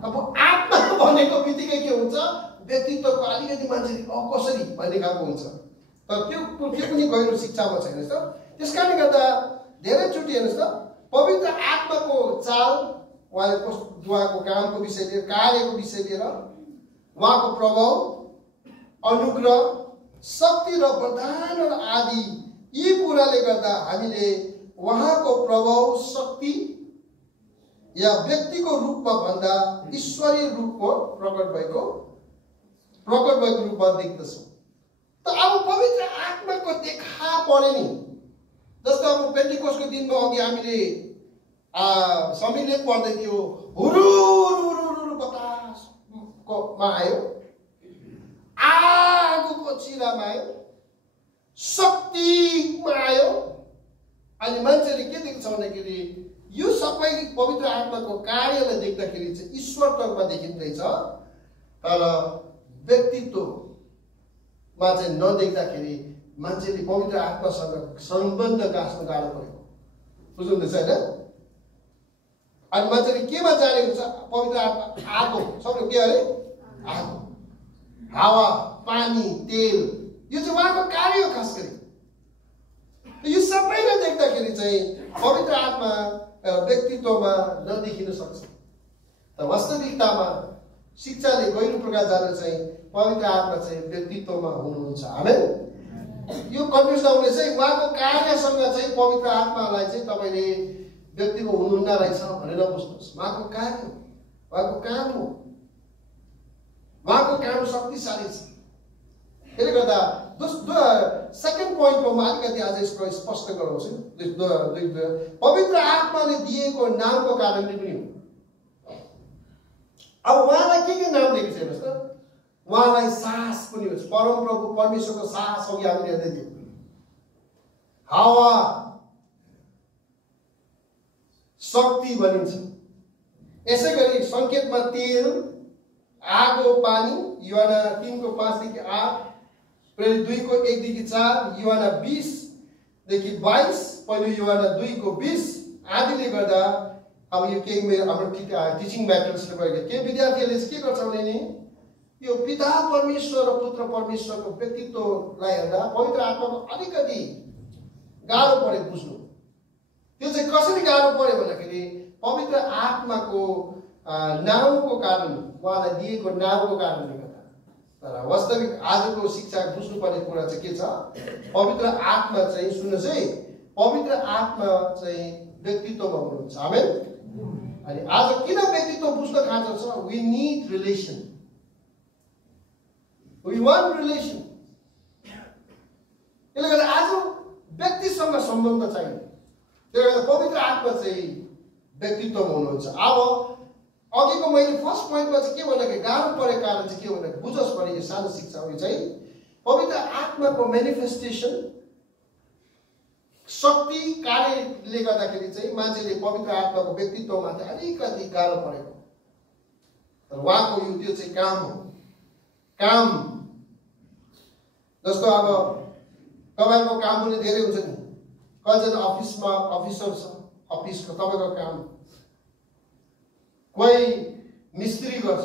अब आत्मा भनेको बित्तिकै के हुन्छ, व्यक्तित्वको अलिकति मान्छे कसरी भन्ने खालको हुन्छ, तर त्यो पनि गहिरो शिक्षामा छैन। त्यस कारणले गर्दा धेरैचोटि हेर्नुहोस् त, पवित्र आत्माको चाल, उहाँको कामको विषय लिएर, कार्यको विषय लिएर, उहाँको प्रभाव, अनुग्रह, शक्ति र वरदान आदि यी कुराले गर्दा हामीले उहाँको प्रभाव, शक्ति या व्यक्तिको रूपमा भन्दा ईश्वरीय रूपमा प्रकट भएको रूपमा देख्दछौँ। त अब पवित्र आत्माको देखा पर्यो नि, जस्तो अब पेन्टिकोस्टको दिनमा अघि हामीले समीरले पढ्दै थियो, हुरुरुरुरु बतासमा आयो, आगोको चिरामा आयो, शक्तिमा आयो। अनि मान्छेले के देख्छ भन्दाखेरि यो सबै पवित्र आत्माको कार्यलाई देख्दाखेरि चाहिँ ईश्वर तर्फमा देखिँदैछ, तर व्यक्तित्वमा चाहिँ नदेख्दाखेरि मान्छेले पवित्र आत्मासँग सम्बन्ध गाँच्न गाह्रो परेको बुझ्नुहुँदैछ होइन? अनि मान्छेले केमा जानेको छ, पवित्र आत्मा आगो, सबैको के अरे आगो, हावा, पानी, तेल, यो चाहिँ उहाँको कार्य हो। खास गरी यो सबैलाई देख्दाखेरि चाहिँ पवित्र आत्मा व्यक्तित्वमा नदेखिन सक्छ। तर वास्तविकतामा शिक्षाले गहिरो प्रकार जान चाहिँ पवित्र आत्मा चाहिँ व्यक्तित्वमा हुनुहुन्छ। आमेन। यो कन्फ्युज नहुने चाहिँ उहाँको कार्यसँग चाहिँ पवित्र आत्मालाई चाहिँ तपाईँले व्यक्तिको हुनुहुन्न रहेछ भनेर बुझ्नुहोस्। उहाँको कार्य, उहाँको काम हो, उहाँको काम शक्तिशाली छ। त्यसले गर्दा सेकेन्ड पोइन्टको म अलिकति आज यसको स्पष्ट गराउँछु। पवित्र आत्माले दिएको नामको कारणले पनि हो। अब उहाँलाई के नाम दिएको छ हेर्नुहोस् त, उहाँलाई साहस पनि हो, परमप्रभु परमेश्वरको साहस अघि हामीले हेर्दै थियौँ, हावा, शक्ति भनिन्छ। यसै गरी सङ्केतमा तेल, आगो, पानी, युहन्ना 3:5 देखि 8, प्रेरित 2:1-4, युहन्ना 20:22, पहिलो युहन्ना 2:20 आदिले गर्दा अब यो के हाम्रो टिचिङ म्याटेरियल्सले गएको के विद्यार्थीहरूले के गर्छ भने नि यो पिता परमेश्वर र पुत्र परमेश्वरको व्यक्तित्वलाई हेर्दा पवित्र आत्माको अलिकति गाह्रो पर्यो बुझ्नु। त्यो चाहिँ कसरी गाह्रो पर्यो भन्दाखेरि पवित्र आत्माको नामको कारण, उहाँलाई दिएको नामको कारणले गर्दा। तर वास्तविक आजको शिक्षा बुझ्नुपर्ने कुरा चाहिँ के छ, पवित्र आत्मा चाहिँ सुन्नुहोस् है, पवित्र आत्मा चाहिँ व्यक्तित्वमा हुनुहुन्छ। आमेन। अनि आज किन व्यक्तित्व बुझ्न खाँचो छ, we need relation, we want relation. त्यसले गर्दा आज व्यक्तिसँग सम्बन्ध चाहियो। त्यसले गर्दा पवित्र आत्मा चाहिँ व्यक्तित्वमा हुनुहुन्छ। अब अघिको मैले फर्स्ट पोइन्टमा चाहिँ के भन्दाखेरि गाह्रो परेको कारण चाहिँ के भन्दाखेरि बुझोस् भने यो सानो शिक्षा हो। यो चाहिँ पवित्र आत्माको मेनिफेस्टेसन, शक्ति, कार्यले गर्दाखेरि चाहिँ मान्छेले पवित्र आत्माको व्यक्तित्वमा चाहिँ अलिकति गाह्रो परेको। तर उहाँको यो त्यो चाहिँ काम हो। काम जस्तो अब तपाईँको काम पनि धेरै हुन्छ नि, कतिजना अफिसमा अफिसर छ, अफिसको तपाईँको काम, कोही मिस्त्री गर्छ,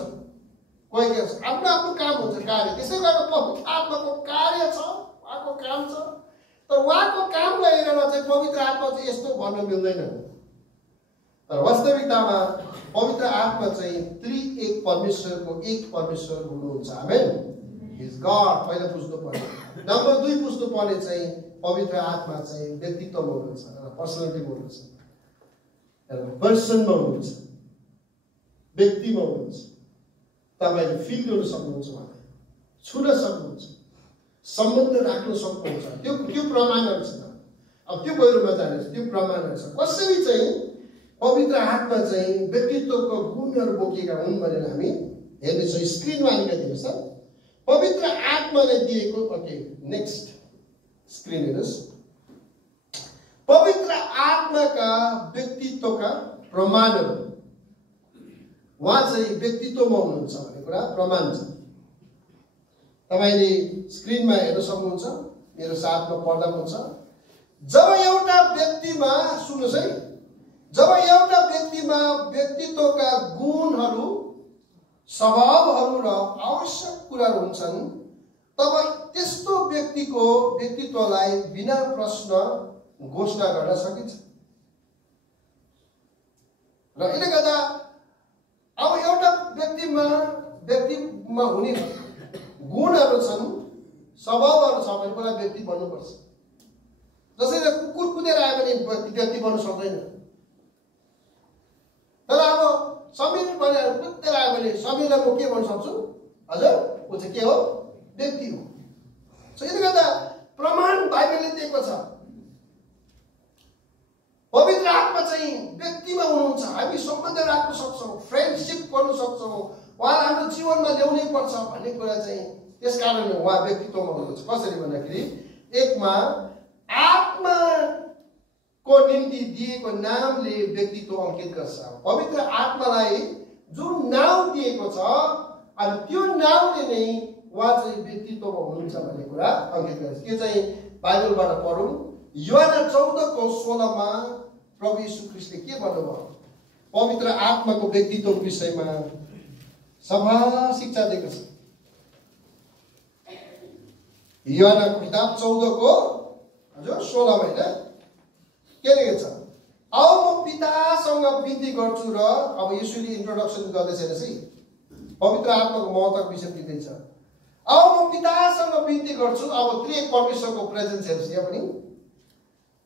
कोही गर्छ, आफ्नो आफ्नो काम हुन्छ, कार्य। त्यसै गरेर पवित्र आत्माको कार्य छ, उहाँको काम छ। तर उहाँको कामलाई हेरेर चाहिँ पवित्र आत्मा चाहिँ यस्तो भन्न मिल्दैन। तर वास्तविकतामा पवित्र आत्मा चाहिँ त्रिएक परमेश्वरको एक परमेश्वर हुनुहुन्छ। आमेन। इज गॉड पहिला बुझ्नु पर्यो। नम्बर 2 बुझ्नु पर्ने चाहिँ पवित्र आत्मा चाहिँ व्यक्तित्वमा हुनुहुन्छ, पर्सनालिटीमा हुनुहुन्छ, पर्सनमा हुनुहुन्छ, व्यक्तिमा हुनुहुन्छ। तपाईँले फिल गर्न सक्नुहुन्छ, उहाँलाई छुन सक्नुहुन्छ, सम्बन्ध राख्न सक्नुहुन्छ। त्यो प्रमाणहरू छ। अब त्यो गहिरोमा जानेछ, त्यो प्रमाणहरू छ कसरी चाहिँ पवित्र आत्मा चाहिँ व्यक्तित्वको गुणहरू बोकेका हुन् भनेर हामी हेर्नेछौँ। स्क्रिनमा अलिकति हेर्नुहोस् त, पवित्र आत्माले दिएको। ओके, नेक्स्ट स्क्रिन हेर्नुहोस्। पवित्र आत्माका व्यक्तित्वका प्रमाणहरू, उहाँ चाहिँ व्यक्तित्वमा हुनुहुन्छ भन्ने कुरा प्रमाण छ। तपाईँले स्क्रिनमा हेर्न सक्नुहुन्छ, मेरो साथमा पढ्दा हुन्छ। जब एउटा व्यक्तिमा सुन्नुहोस् है, जब एउटा व्यक्तिमा व्यक्तित्वका गुणहरू, स्वभावहरू र आवश्यक कुराहरू हुन्छन्, तब त्यस्तो व्यक्तिको व्यक्तित्वलाई बिना प्रश्न घोषणा गर्न सकिन्छ। र यसले गर्दा अब एउटा व्यक्तिमा हुने गुणहरू छन्, स्वभावहरू छ भने पहिला व्यक्ति बन्नुपर्छ। जसरी कुकुर कुदेर आयो भने व्यक्ति बन्न सक्दैन, तर अब समीर भनेर कुदेर आयो भने समीरलाई म के भन्न सक्छु? हजुर, ऊ चाहिँ के हो? व्यक्ति हो। यसले गर्दा प्रमाण बाइबलले दिएको छ। पवित्र आत्मा चाहिँ व्यक्तिमा हुनुहुन्छ। हामी सम्बन्ध राख्न सक्छौँ, फ्रेन्डसिप गर्न सक्छौँ, उहाँलाई हाम्रो जीवनमा ल्याउनै पर्छ भन्ने कुरा चाहिँ त्यस कारणले उहाँ व्यक्तित्वमा हुनुहुन्छ। कसरी भन्दाखेरि एकमा आत्माको निम्ति दिएको नामले व्यक्तित्व अंकित गर्छ। पवित्र आत्मालाई जुन नाम दिएको छ अनि त्यो नामले नै उहाँ चाहिँ व्यक्तित्वमा हुनुहुन्छ भन्ने कुरा अंकित गर्छ। के चाहिँ बाइबलबाट पढौँ। यूहन्ना 14:16 प्रभु यीशु ख्रीष्टले के भन्नुभयो? पवित्र आत्माको व्यक्तित्वको विषयमा सभा शिक्षा दिएको छ। यूहन्नाको किताब 14:16 होइन के लेखेको छ? अब म पितासँग बिन्ती गर्छु र अब यीशुले इन्ट्रोडक्सन गर्दैछ है, पवित्र आत्माको महत्त्वको विषय दिँदैछ। अब म पितासँग बिन्ती गर्छु। अब त्रिएक परमेश्वरको प्रेजेन्स हेर्नुहोस् यहाँ पनि।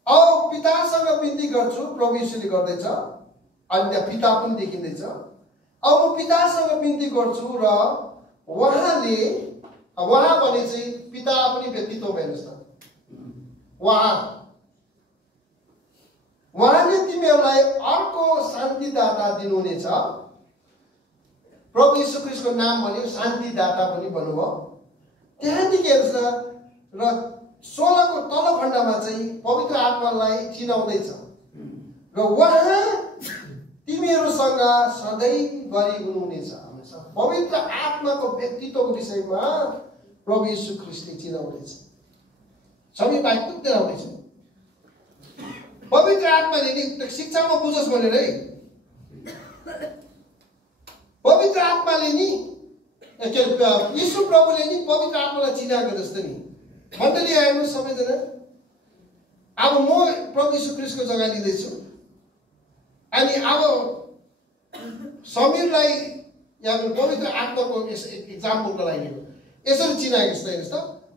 अब पितासँग बिन्ती गर्छु, प्रभु यीशुले गर्दैछ, अनि त्यहाँ पिता पनि देखिँदैछ। अब म पितासँग बिन्ती गर्छु र उहाँले, उहाँ भने चाहिँ पिता पनि व्यक्तित्वमा हेर्नुहोस् न, उहाँले तिमीहरूलाई अर्को शान्तिदाता दिनुहुनेछ। प्रभु यीशु ख्रीष्टको नाम भन्यो शान्तिदाता पनि भन्नुभयो। त्यहाँदेखि हेर्नुहोस् न, र 16को तल खण्डमा चाहिँ पवित्र आत्मालाई चिनाउँदैछ र उहाँ तिमीहरूसँग सधैँभरि हुनुहुनेछ। पवित्र आत्माको व्यक्तित्वको विषयमा प्रभु यीशु ख्रीष्टले चिनाउँदैछ। सबै बाइक कुद्दै आउँदैछ। पवित्र आत्माले नि शिक्षामा बुझोस् भनेर है, पवित्र आत्माले नि यीशु प्रभुले नि पवित्र आत्मालाई चिनाएको जस्तो नि मण्डली आउनु सबैजना। अब म प्रभु यीशु ख्रीष्टको जग्गा लिँदैछु अनि अब समीरलाई या पवित्र आत्माको इक्जाम्पलको लागि यसरी चिनाएको जस्तो हेर्नुहोस् त।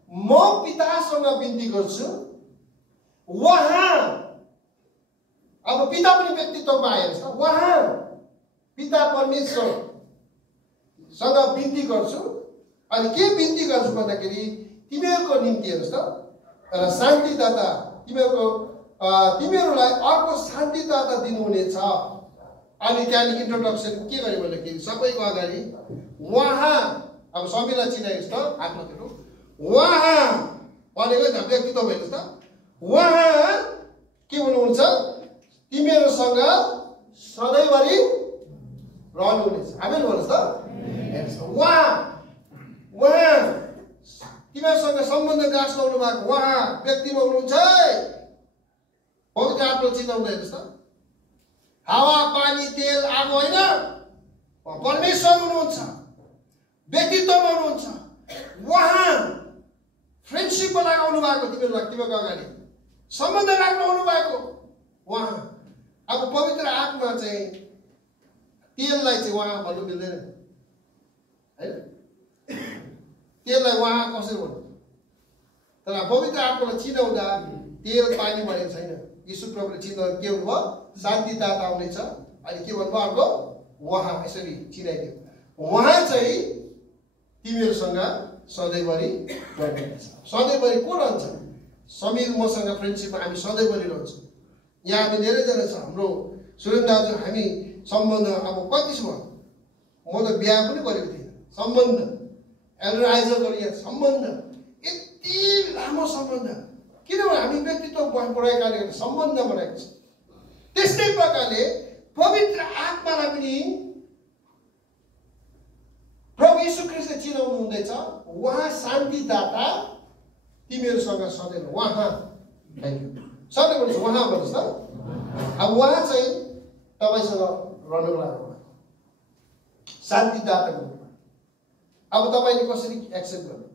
म पितासँग बिन्ती गर्छु, उहाँ, अब पिता पनि व्यक्तित्वमा आएछ, उहाँ पिता परमेश्वरसँग बिन्ती गर्छु। अनि के बिन्ती गर्छु भन्दाखेरि तिमीहरूको निम्ति हेर्नुहोस् त, र शान्तिदाता, तिमीहरूलाई अर्को शान्तिदाता दिनुहुनेछ। अनि त्यहाँदेखि इन्ट्रोडक्सन के गर्यो भन्दाखेरि सबैको अगाडि उहाँ, अब सबैलाई चिनाइस् त आत्माहरू, उहाँ भनेको व्यक्तित्व हेर्नुहोस् त, उहाँ के भन्नुहुन्छ? तिमीहरूसँग सधैँभरि रहनुहुनेछ। आमेन भन्नुहोस् त। उहाँ तिमीहरूसँग सम्बन्ध गाँच्नु भएको उहाँ व्यक्तिमा हुनुहुन्छ। पवित्र आत्मा चिनाउँदै हेर्नुहोस् त। हावा, पानी, तेल, आगो होइन, परमेश्वर हुनुहुन्छ, व्यक्तित्वमा हुनुहुन्छ। उहाँ फ्रेन्डसिपमा लगाउनु भएको तिमीहरूको अगाडि सम्बन्ध राख्नु आउनु भएको उहाँ। अब पवित्र आत्मा चाहिँ तेललाई चाहिँ उहाँ भन्नु मिल्दैन होइन, तेललाई उहाँ कसरी भन्नु? तर पवित्र आत्मालाई चिनाउँदा तेल पानी भनेको छैन। यीशु प्रभुले चिनाउँदा के भन्नुभयो? शान्तिदाता आउनेछ। अनि के भन्नुभयो अर्को? उहाँ। यसरी चिनाइदियो। उहाँ चाहिँ तिमीहरूसँग सधैँभरि रहनुहुनेछ। सधैँभरि को रहन्छ? समीर मसँग फ्रेन्डसिपमा हामी सधैँभरि रहन्छौँ। यहाँ हामी धेरैजना छ, हाम्रो सुरेन दाजु, हामी सम्बन्ध अब कति छ? म त बिहा पनि गरेको थिएँ। सम्बन्ध एलराइजर गरिया सम्बन्ध, यति लामो सम्बन्ध, किनभने हामी व्यक्तित्व बढाएको कारणले सम्बन्ध बनाएको छ। त्यस्तै प्रकारले पवित्र आत्मालाई पनि प्रभु यीशु ख्रीष्टले चिनाउनु हुँदैछ। उहाँ शान्तिदाता, तिमीहरूसँग सधैँ। उहाँ, थ्याङ्क यू। सधैँ भन्नुहोस्, उहाँ भन्नुहोस् त। अब उहाँ चाहिँ तपाईँसँग रहनुको लागि शान्तिदाताको रूपमा अब तपाईँले कसरी एक्सेप्ट गर्नु?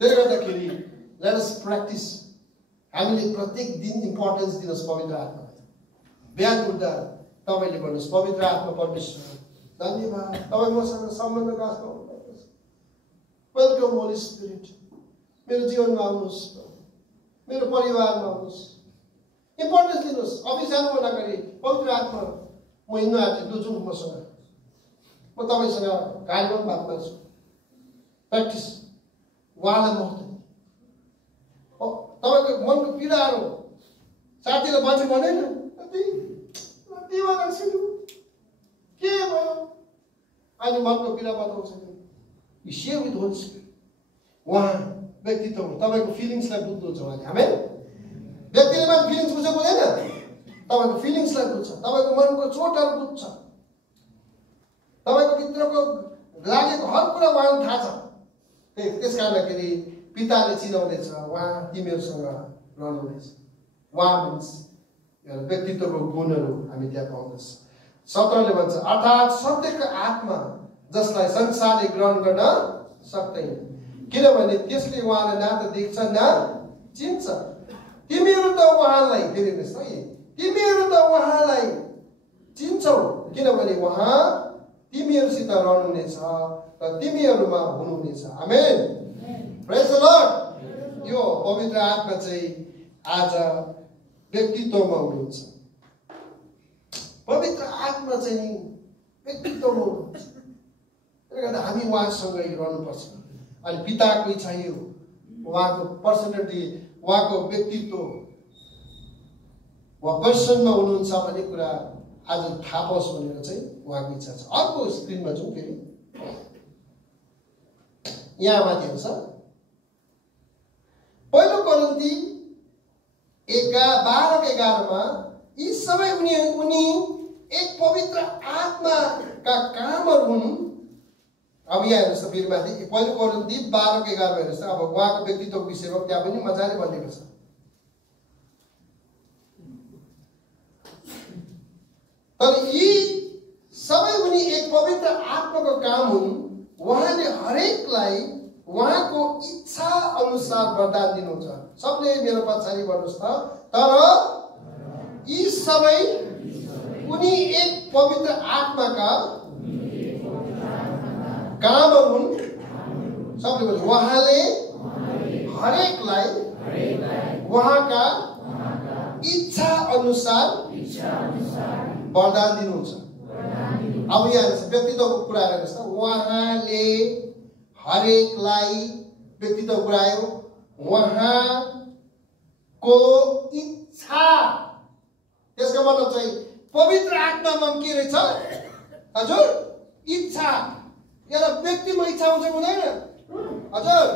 त्यसले गर्दाखेरि लेट अस प्र्याक्टिस। हामीले प्रत्येक दिन इम्पोर्टेन्स दिनुहोस् पवित्र आत्मालाई। बिहान उठ्दा तपाईँले भन्नुहोस्, पवित्र आत्मा परमेश्वर धन्यवाद, तपाईँ मसँग सम्बन्ध गाँच्नु हुनुहुन्छ। वेलकम होली स्पिरिट, मेरो जीवनमा आउनुहोस्, मेरो परिवारमा आउनुहोस्। इम्पोर्टेन्स दिनुहोस्। अफिस जानुभन्दा अगाडि पवित्र आत्मा म हिँड्नु आँटेँ, लु जाउँ मसँग, म तपाईँसँग गाडीमा पनि बात गर्छु। प्र्याक्टिस। उहाँलाई महत्त्व तपाईँको मनको पीडाहरू साथीले मान्छे भनेन के भयो अहिले मनको पीडा बताउँछ कि सेयर विथ होली स्पिरिट। उहाँ व्यक्तित्व तपाईँको फिलिङ्सलाई बुझ्नुहुन्छ उहाँले। हामी व्यक्तिले मात्र फिलिङ्स बुझेको हुँदैन, तपाईँको फिलिङ्सलाई बुझ्छ, तपाईँको मनको चोटहरू बुझ्छ, तपाईँको भित्रको लागेको हर कुरा उहाँलाई थाहा छ। त्यस कारणखेरि पिताले चिनाउनेछ, उहाँ तिमीहरूसँग रहनुहुनेछ। उहाँ मिन्स व्यक्तित्वको गुणहरू हामी त्यहाँ पाउँदछ। 17ले भन्छ अर्थात् सत्यको आत्मा जसलाई संसारले ग्रहण गर्न सक्दैन, किनभने त्यसले उहाँलाई न त देख्छ न चिन्छ। तिमीहरू त उहाँलाई हेर्नुहोस् है, तिमीहरू त उहाँलाई चिन्छौ, किनभने उहाँ तिमीहरूसित रहनुहुनेछ र तिमीहरूमा हुनुहुनेछ। आमेन। प्रेज द लर्ड। यो पवित्र आत्मा चाहिँ आज व्यक्तित्वमा हुनुहुन्छ। पवित्र आत्मा चाहिँ व्यक्तित्वमा हुनुहुन्छ। त्यसले गर्दा हामी उहाँसँगै रहनुपर्छ। अनि पिताको इच्छा यो, उहाँको पर्सनालिटी, उहाँको व्यक्तित्व उहाँ पर्सनमा हुनुहुन्छ भन्ने कुरा आज थाहा पाओस् भनेर चाहिँ उहाँको इच्छा छ। अर्को स्क्रिनमा जाउँ फेरि, यहाँ माथि हुन्छ पहिलो कोरिन्थी 12:11 यी सबै उनी एक पवित्र आत्माका कामहरू हुन्। अब यहाँ हेर्नुहोस् त फेरि माथि पहिलो कोरिन्थी 12:11 हेर्नुहोस् त। अब उहाँको व्यक्तित्वको विषयमा त्यहाँ पनि मजाले भनिएको छ। तर यी सबै उनी एक पवित्र आत्माको काम हुन्, उहाँले हरेकलाई उहाँको इच्छा अनुसार वरदान दिनुहुन्छ। सबले मेरो पछाडि भन्नुहोस् त। तर यी सबै उनी एक पवित्र आत्माका कामहरू हुन्। सबले भन्नु उहाँले हरेकलाई उहाँका इच्छा अनुसार वरदान दिनुहुन्छ। अब यहाँ व्यक्तित्वको कुरा हेर्नुहोस् त। उहाँले हरेकलाई व्यक्तित्व कुरा आयो, उहाँको इच्छा। त्यसको मतलब चाहिँ पवित्र आत्मामा के रहेछ हजुर? इच्छा। एउटा व्यक्तिमा इच्छा हुन्छ हुँदैन हजुर?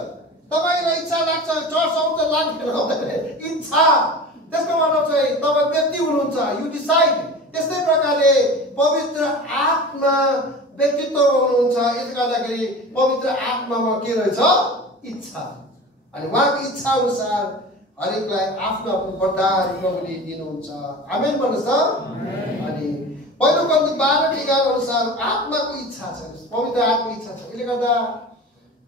तपाईँलाई इच्छा लाग्छ, चर्च आउँछ लाग्दैन, इच्छा। त्यसको मतलब चाहिँ तपाईँ व्यक्ति हुनुहुन्छ, यु डिसाइड। त्यस्तै प्रकारले पवित्र आत्मा व्यक्तित्वमा हुनुहुन्छ। यसले गर्दाखेरि पवित्र आत्मामा के रहेछ? इच्छा। अनि उहाँको इच्छा अनुसार हरेकलाई आफ्नो आफ्नो वरदान प्रभुले दिनुहुन्छ। आमेन भन्नुहोस् त। अनि पहिलो कोरिन्थी 12:11 अनुसार आत्माको इच्छा छ, पवित्र आत्माको इच्छा छ। यसले गर्दा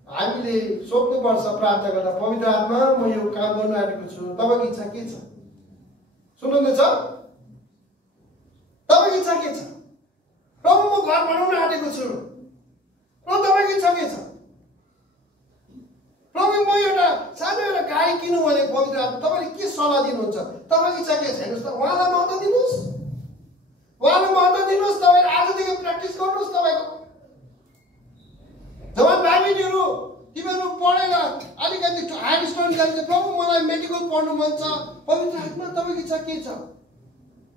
हामीले सोध्नुपर्छ प्रार्थना गर्दा, पवित्र आत्मा म यो काम गर्न आँटेको छु, तपाईँको इच्छा के छ? सुन्नुहुँदैछ? तपाईँको इच्छा के छ? प्रभु म घर बनाउन आँटेको छु, प्रभु तपाईँको इच्छा के छ? प्रभु म सानो एउटा गाडी किनौँ भने पवित्र आत्मा तपाईँले के सल्लाह दिनुहुन्छ? तपाईँको इच्छा के छ हेर्नुहोस् त। उहाँलाई महत्त्व दिनुहोस्, उहाँलाई महत्त्व दिनुहोस्। तपाईँले आजदेखि प्र्याक्टिस गर्नुहोस्। तपाईँको जवान भाइ बहिनीहरू, तिमीहरू पढेर अलिकति हायर स्टडी जान्छ, प्रभु मलाई मेडिकल पढ्नु मन छ, पवित्र आत्मा तपाईँको इच्छा के छ?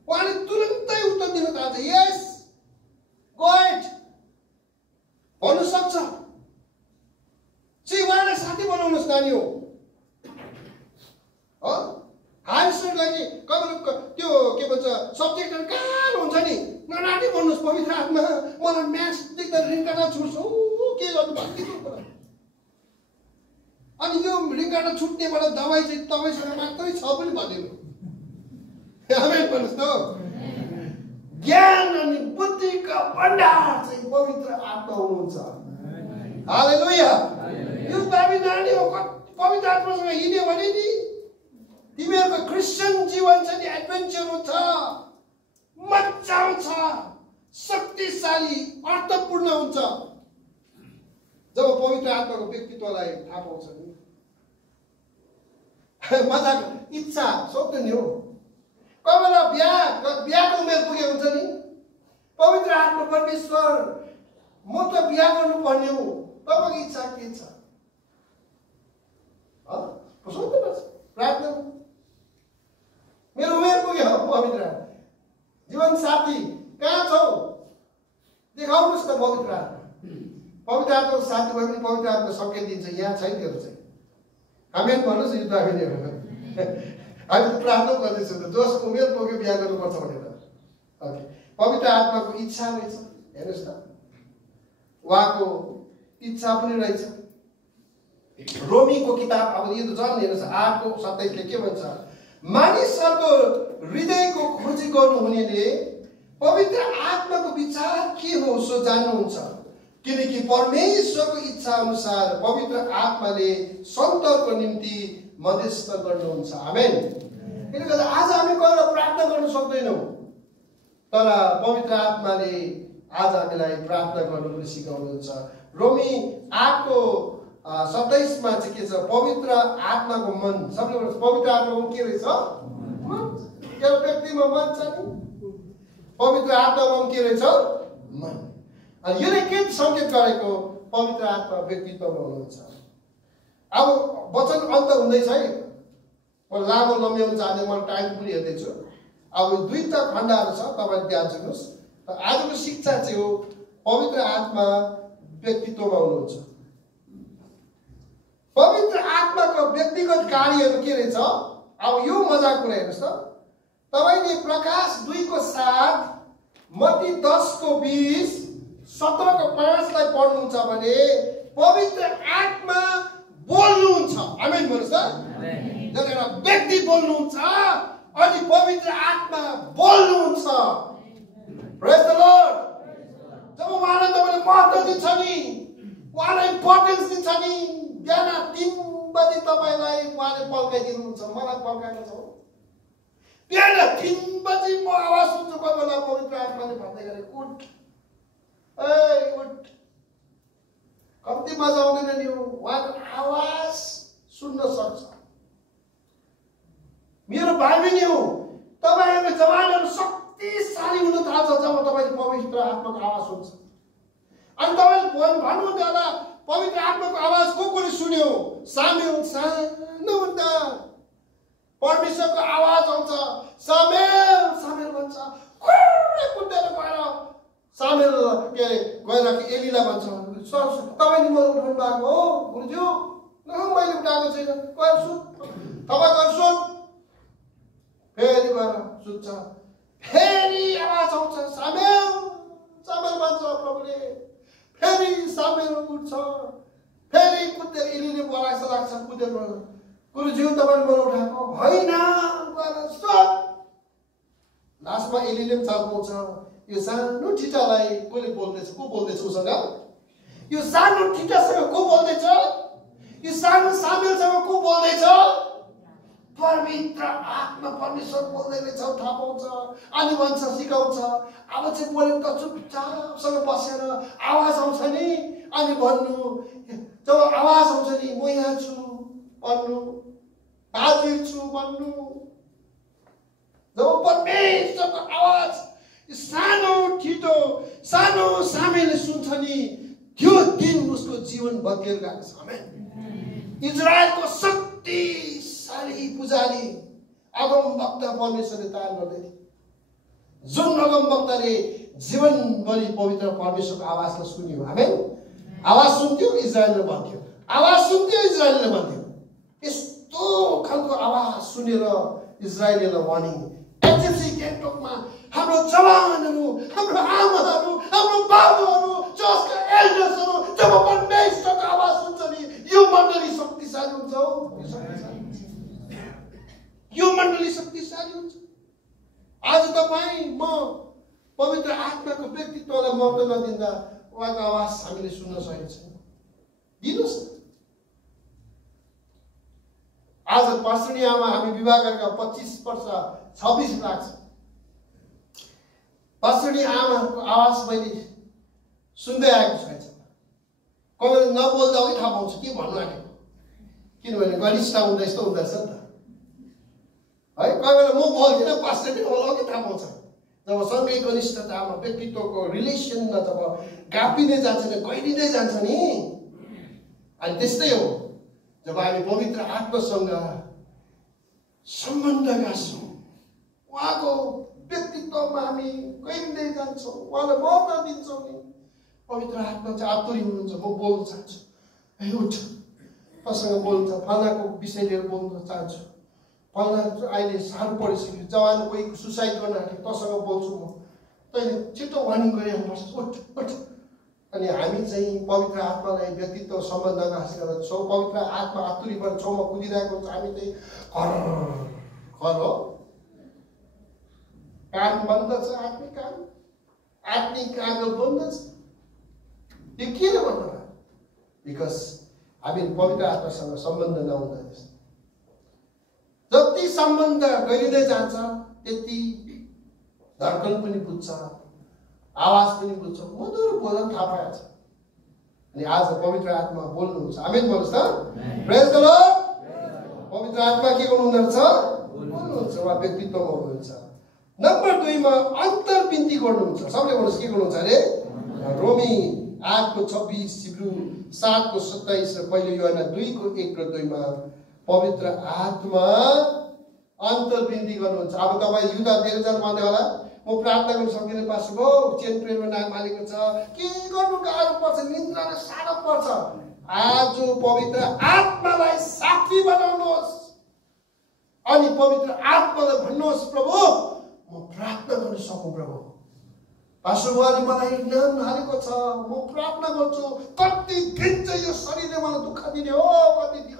उहाँले तुरन्तै उत्तर दिन चाहन्छ, यस गो अहेड भन्नु सक्छ। चाहिँ उहाँलाई साथी बनाउनुहोस् नानी हो। हायर स्टडीलाई त्यो के भन्छ सब्जेक्टहरू गाह्रो हुन्छ नि, नराटी भन्नुहोस् पवित्र आत्मा मलाई म्याथ्स देख्दा रिङ्गाटा छुट्छु, के गर्नु भएको? अनि यो रिङ्गाटा छुट्नेबाट दबाई चाहिँ तपाईँसँग मात्रै छ पनि भनिदिनु। आमेन भन्नुहोस् त। ज्ञान अनि बुद्धिका भण्डार चाहिँ पवित्र आत्मा हुनुहुन्छ। हालेलुया। यो दाबी नानी हो पवित्र आत्मासँग हिँड्यो भने नि तिमीहरूको क्रिस्चियन जीवन चाहिँ नि एडभेन्चर हुन्छ, मजा आउँछ, शक्तिशाली अर्थपूर्ण हुन्छ। जब पवित्र आत्माको व्यक्तित्वलाई थाहा पाउँछ नि मजाको इच्छा सक्दैन नि हो। कोही बेला बिहाको उमेर पुगेको हुन्छ नि, पवित्र आत्मा परमेश्वर म त बिहा गर्नुपर्ने हो, तपाईँको इच्छा के छ? प्रार्थना मेरो उमेर पुग्यो, पवित्र जीवन साथी कहाँ छौ देखाउनुहोस् त पवित्र आत्मा। पवित्र आत्माको साथी भयो भने पवित्र आत्मा सङ्केत दिन्छ यहाँ छैन तेरो चाहिँ। आमेन भन्नुहोस्। यो हामी प्रार्थना गर्दैछौँ त जोस उमेर पुग्यो बिहा गर्नुपर्छ भनेर। ओके, पवित्र आत्माको इच्छा रहेछ। हेर्नुहोस् त उहाँको इच्छा पनि रहेछ। रोमीको किताब अब यो त झन् हेर्नुहोस् 8:27 के भन्छ? मानिसहरूको हृदयको खोजी गर्नुहुनेले पवित्र आत्माको विचार के हो सो जान्नुहुन्छ, किनकि परमेश्वरको इच्छा अनुसार पवित्र आत्माले सन्तहरूको निम्ति मध्यस्थ गर्नुहुन्छ। आमेन। किनकि आज हामी गएर प्रार्थना गर्न सक्दैनौँ, तर पवित्र आत्माले आज हामीलाई प्रार्थना गर्नु पनि सिकाउनुहुन्छ। रोमी 8:27 चाहिँ के छ? पवित्र आत्माको मन। सबले भन्नुहोस् पवित्र आत्माको के रहेछ? मन। एउटा व्यक्तिमा मन छ नि, पवित्र आत्मामा के रहेछ? मन। अनि यो के सङ्केत गरेको? पवित्र आत्मा व्यक्तित्वमा हुनुहुन्छ। अब वचन अन्त हुँदैछ है, म लामो लम्ब्याउनु चाहँदै, म टाइम पनि हेर्दैछु। अब 2 खण्डहरू छ, तपाईँ ध्यान दिनुहोस्। आजको शिक्षा चाहिँ हो पवित्र आत्मा व्यक्तित्वमा हुनुहुन्छ। पवित्र आत्माको व्यक्तिगत कार्यहरू के रहेछ? अब यो मजाको कुरा हेर्नुहोस् त। तपाईँले प्रकाश 2:7, मत्ती 10:20-17:5 पढ्नुहुन्छ भने पवित्र आत्मा बोल्नुहुन्छ। आमेन भन्नुहोस् त। जब एउटा व्यक्ति बोल्नुहुन्छ अनि पवित्र आत्मा बोल्नुहुन्छ। प्रेज द लर्ड। जब उहाँलाई तपाईँले महत्त्व दिन्छ नि, उहाँलाई इम्पोर्टेन्स दिन्छ नि, बिहान 3 बजे तपाईँलाई उहाँले पल्काइदिनुहुन्छ। मलाई पल्काएको छ बिहान 3 बजे म आवाज सुन्छु, कोही बेला पवित्र आत्माले भन्दै गरे उठ, ए उठ। कम्ती मजा आउँदैन नि उहाँको आवाज सुन्न सक्छ। मेरो भाइ बहिनी हो, तपाईँहरूको जवानहरू शक्तिशाली हुन थाल्छ जब तपाईँले पवित्र आत्माको आवाज सुन्छ। अनि तपाईँले भन्नुहुन्थ्यो होला पवित्र आत्माको आवाज को सुन्यो? सामेल सानो हुँदा परमेश्वरको आवाज आउँछ, सामेल सामेल भन्छ, कुदेर गएर सामेल के गएर एलीलाई भन्छ, सर तपाईँले मलाई उठाउनु भएको हो गुरुज्यू? मैले उठाएको छैन, गएर सुत, तपाईँ गएर सुत। फेरि गएर सुत्छ, फेरि आवाज आउँछ, सामेल सामेल भन्छ प्रभुले। फेरि सामेल उठ्छ, फेरि कुदेर एलीले बोलाएको जस्तो लाग्छ, कुदेर गएर गुरुज्यू तपाईँले मलाई उठाएको होइन, गएर सुत। लास्टमा एलीले पनि चाल पाउँछ, यो सानो ठिटालाई कसले बोल्दैछ? को बोल्दैछ उसँग? यो सानो ठिटासँग को बोल्दैछ? यो सानो सामेलसँग को बोल्दैछ? पवित्र आत्मा परमेश्वर बोल्दै रहेछ, थाहा पाउँछ। अनि भन्छ, सिकाउँछ। अब चाहिँ बोलेको त चुपचापसँग बसेर आवाज आउँछ नि, अनि भन्नु, जब आवाज आउँछ नि म यहाँ छु भन्नु, हाजिर छु भन्नु। जब परमेश्वरको आवाज सानो ठिटो सानो सामेले सुन्छ नि, त्यो दिन उसको जीवन बदलेर गएको छ। आमेन। इजरायलको शक्तिशाली पुजारी अगम वक्ता परमेश्वरले तयार गर्दै थिए, जुन अगम वक्ताले जीवनभरि पवित्र परमेश्वरको आवाजलाई सुन्यो। आमेन। आवाज सुन्थ्यो इजरायलले भन्थ्यो, आवाज सुन्थ्यो इजरायलले भन्थ्यो। यस्तो खालको आवाज सुनेर इजरायलीलाई भने एचएफसी गेटमा हाम्रो जवानहरू, हाम्रो आमाहरू, हाम्रो बाबुहरू, चर्चका एल्डर्सहरू जब परमेश्वरको आवाज सुन्छ नि, यो मण्डली शक्तिशाली हुन्छ। यो मण्डली शक्तिशाली हुन्छ। आज तपाईँ म पवित्र आत्माको व्यक्तित्वलाई महत्त्व नदिँदा उहाँको आवाज हामीले सुन्न सकेको छैनौँ। दिनुहोस् न। आज पास्टरनी आमा हामी विवाह गरेका 25 वर्ष 26 लाग्छ। पास्टरनी आमाको आवाज मैले सुन्दै आएको छैन। कोही बेला नबोल्दा पनि थाहा पाउँछु के भन्नु आँटेको, किनभने घनिष्ठ हुँदा यस्तो हुँदो रहेछ नि त है। कोही बेला म बोल्दिनँ, पास्टरले होला कि थाहा पाउँछ। जब सँगै घनिष्ठतामा व्यक्तित्वको रिलेसनमा जब गापिँदै जान्छ नि, गहिरिँदै जान्छ नि, अनि त्यस्तै हो जब हामी पवित्र आत्मासँग सम्बन्ध गाँच्छौँ, उहाँको व्यक्तित्वमा हामी गहिरिँदै जान्छौँ, उहाँलाई महत्त्व दिन्छौँ नि, पवित्र आत्मा चाहिँ आतुरी हुनुहुन्छ। म बोल्न चाहन्छु, है उठ तसँग बोल्छ, फलानाको विषय लिएर बोल्न चाहन्छु, फलाना अहिले साह्रो परिसक्यो, जवान कोही सुसाइड गर्न आँट्यो, तसँग बोल्छु म, तैँले छिटो वार्निङ गरिहाल्नुपर्छ, उठ उठ। अनि हामी चाहिँ पवित्र आत्मालाई व्यक्तित्व सम्बन्ध गाँसेर छौँ, पवित्र आत्मा आतुरीबाट छौँमा कुदिरहेको हुन्छ। हामी चाहिँ घर हो, कान बन्द छ, आत्मिक कान बन्द छ। यो किन भन्नु? बिकज हामी पवित्र आत्मासँग सम्बन्ध नहुँदा रहेछ। जति सम्बन्ध गरिँदै जान्छ त्यति धड्कन पनि बुझ्छ, आवाज पनि बुझ्छ, मधुर बोल्न थाहा पाएछ। अनि आज पवित्र आत्मा बोल्नुहुन्छ। आमेन भन्नुहोस् त। प्रेज द लर्ड। पवित्र आत्मा के गर्नुहुँदो रहेछ? बोल्नुहुन्छ। उहाँ व्यक्तित्वमा हुनुहुन्छ। नम्बर 2 मा अन्तर्विन्ती गर्नुहुन्छ। सबले भन्नुहोस् के गर्नुहुन्छ अरे? रोमी 8:26, हिब्रू 7:27 र पहिलो यूहन्ना 2:1-2 मा पवित्र आत्मा अन्तर्विन्ती गर्नुहुन्छ। अब तपाईँ युद्ध दिएर जानु भन्दै होला, म प्रार्थना गर्न सक्दिनँ पास्टर हो, चेन ट्रेनमा नाम हालेको छ, के गर्नु गाह्रो पर्छ, निन्द्राले साह्रो पर्छ। आज पवित्र आत्मालाई साथी बनाउनुहोस् अनि पवित्र आत्मालाई भन्नुहोस्, प्रभु म प्रार्थना गर्न सकौँ, प्रभु पास्टर बुवाले मलाई नाम हालेको छ, म प्रार्थना गर्छु, कति दिन चाहिँ यो शरीरले मलाई दुःख दिने हो, कति दिन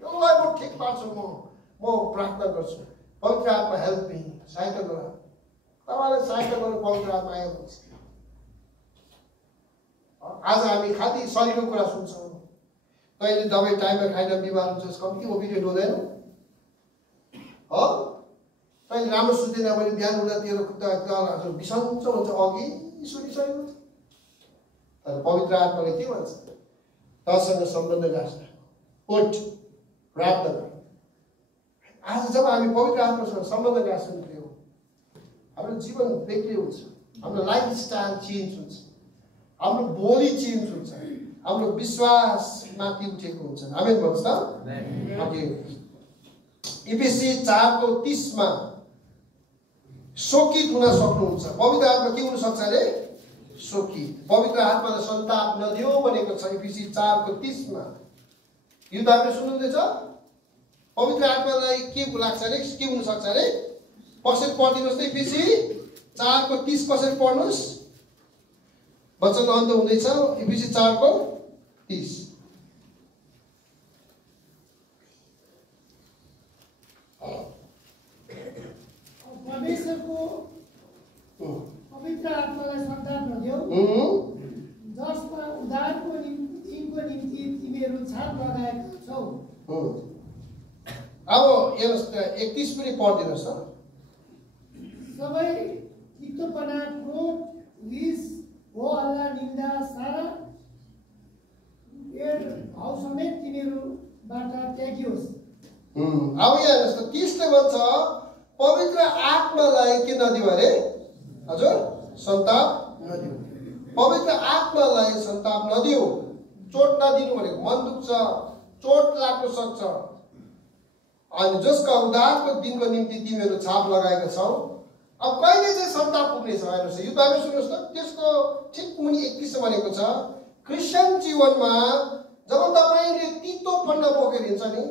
यसलाई म ठिक पार्छु, म प्रार्थना गर्छु, पवित्र आत्मा हेल्प मी, सहायता गर। तपाईँलाई सहायता गर्नु पवित्र आत्मा आइहाल्छ। आज हामी खालि शरीरको कुरा सुन्छौँ। तैँले दबाई टाइममा खाएर बिमार हुन्छस्, कम्ती ओपिनियन हुँदैन हो। तैँले राम्रो सुत्दैन भने बिहान उठ्दा तेरो खुट्टा बिसन्चो हुन्छ, अघि सुनिसकेको हुन्छ। तर पवित्र आत्माले के भन्छ? तसँग सम्बन्ध गाँच्न, उठ प्रार्थना गर। आज जब हामी पवित्र आत्मासँग सम्बन्ध गाँच्छौँ, हाम्रो जीवन बेग्लै हुन्छ, हाम्रो लाइफ स्टाइल चेन्ज हुन्छ, हाम्रो बोली चेन्ज हुन्छ, हाम्रो विश्वास माथि उठेको हुन्छ। आमेन भन्नुहोस् त। इफिसी 4:30 मा शोकित हुन सक्नुहुन्छ। पवित्र आत्मा के हुन सक्छ अरे? शोकित। पवित्र आत्मालाई सन्ताप नदियो भनेको छ इफिसी 4:30 मा। यो तपाईले सुन्नुहुँदैछ? पवित्र आत्मालाई के लाग्छ अरे? के हुन सक्छ अरे? कसरी पढिदिनुहोस् त? इफिसी 4:30 कसरी पढ्नुहोस्? वचन अन्त हुँदैछ इफिसी 4:30। परमेश्वरको पवित्र आत्मालाई सन्ताप नदियो, जसमा उद्धारको निम्ति तिमीहरू छाप लगाएका छौ। अब हेर्नुहोस् त, 31 पनि पढिदिनुहोस् त। सबै तिक्तोपना, क्रोध, रिस, हो हल्ला, निन्दा, सारा भाव समेत तिमीहरूबाट त्यागियोस्। अब यहाँ हेर्नुहोस् त, 30 ले भन्छ पवित्र आत्मालाई के नदियो अरे? हजुर, सन्ताप नदियो। पवित्र आत्मालाई सन्ताप नदियो, चोट नदिनु भनेको मन दुख्छ, चोट लाग्न सक्छ। अनि जसका उद्धारको दिनको निम्ति तिमीहरू छाप लगाएका छौ। अब कहिले चाहिँ सन्ताप पुग्नेछ? हेर्नुहोस् यो तपाईँ सुन्नुहोस् त, त्यसको ठिक मुनि 31 भनेको छ, क्रिस्चियन जीवनमा जब तपाईँले तितोपना बोकेर हिँड्छ नि,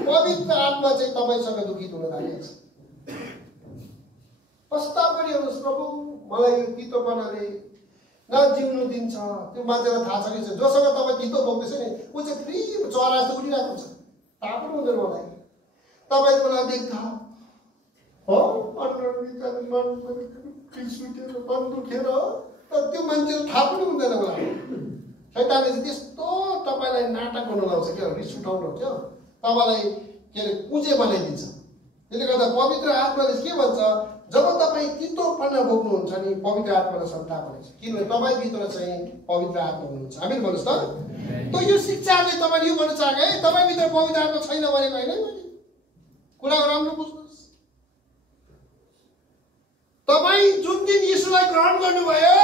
पवित्र आत्मा चाहिँ तपाईँसँग दुखित हुन थालेको छ। प्रस्ताव गरिहाल्नुहोस्, प्रभु मलाई यो तितोपनाले नजिउनु दिन्छ। त्यो मान्छेलाई थाहा छ कि जोसँग तपाईँ तितो बोक्दैछ नि, ऊ चाहिँ फ्री चरा जस्तो उडिरहेको छ, थाहा पनि हुँदैन मलाई। तपाईँको लागि देख्दा हो अनुहार बिचरा मन रिस उठेर मन दुखेर त्यो मान्छेले थाहा पनि हुँदैन होला। शैतानले चाहिँ त्यस्तो तपाईँलाई नाटक गर्नु लाउँछ क्या, रिस उठाउनु क्या, तपाईँलाई के अरे कुजे बनाइदिन्छ। त्यसले गर्दा पवित्र आत्माले के भन्छ, जब तपाईँ तितोपना भोग्नुहुन्छ नि पवित्र आत्मालाई सन्ताप हुनेछ, किनभने तपाईँभित्र चाहिँ पवित्र आत्मा हुनुहुन्छ। हामी भन्नुहोस् त, यो शिक्षाले तपाईँले यो भन्नु चाहेको है, तपाईँभित्र पवित्र आत्मा छैन भनेको होइन मैले कुरा राम्रो बुझ्नुहोस्। तपाईँ जुन दिन यीशुलाई ग्रहण गर्नुभयो,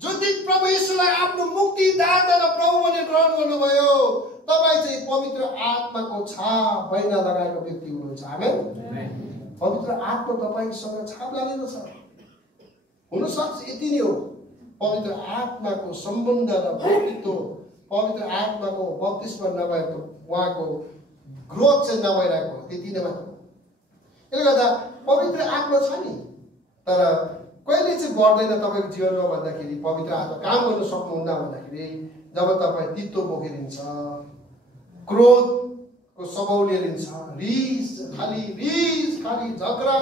जुन दिन प्रभु यीशुलाई आफ्नो मुक्तिदाता र प्रभु भनेर ग्रहण गर्नुभयो, तपाईँ चाहिँ पवित्र आत्माको छाप ऐना लगाएको व्यक्ति हुनुहुन्छ। आमेन। पवित्र आत्मा तपाईँसँग छाप लागेको छ। हुनसक्छ यति नै हो, पवित्र आत्माको सम्बन्ध र व्यक्तित्व, पवित्र आत्माको बप्तिस्मा नभएको उहाँको ग्रोथ चाहिँ नभइरहेको, त्यति नै मात्र। यसले गर्दा पवित्र आत्मा छ नि, तर कहिले चाहिँ बढ्दैन तपाईँको जीवनमा भन्दाखेरि, पवित्र आत्मा काम गर्न सक्नुहुन्न भन्दाखेरि जब तपाईँ तितो बोकेर हिँड्छ, क्रोधको स्वभाव लिएर हिँड्छ, रिस खाली झगडा,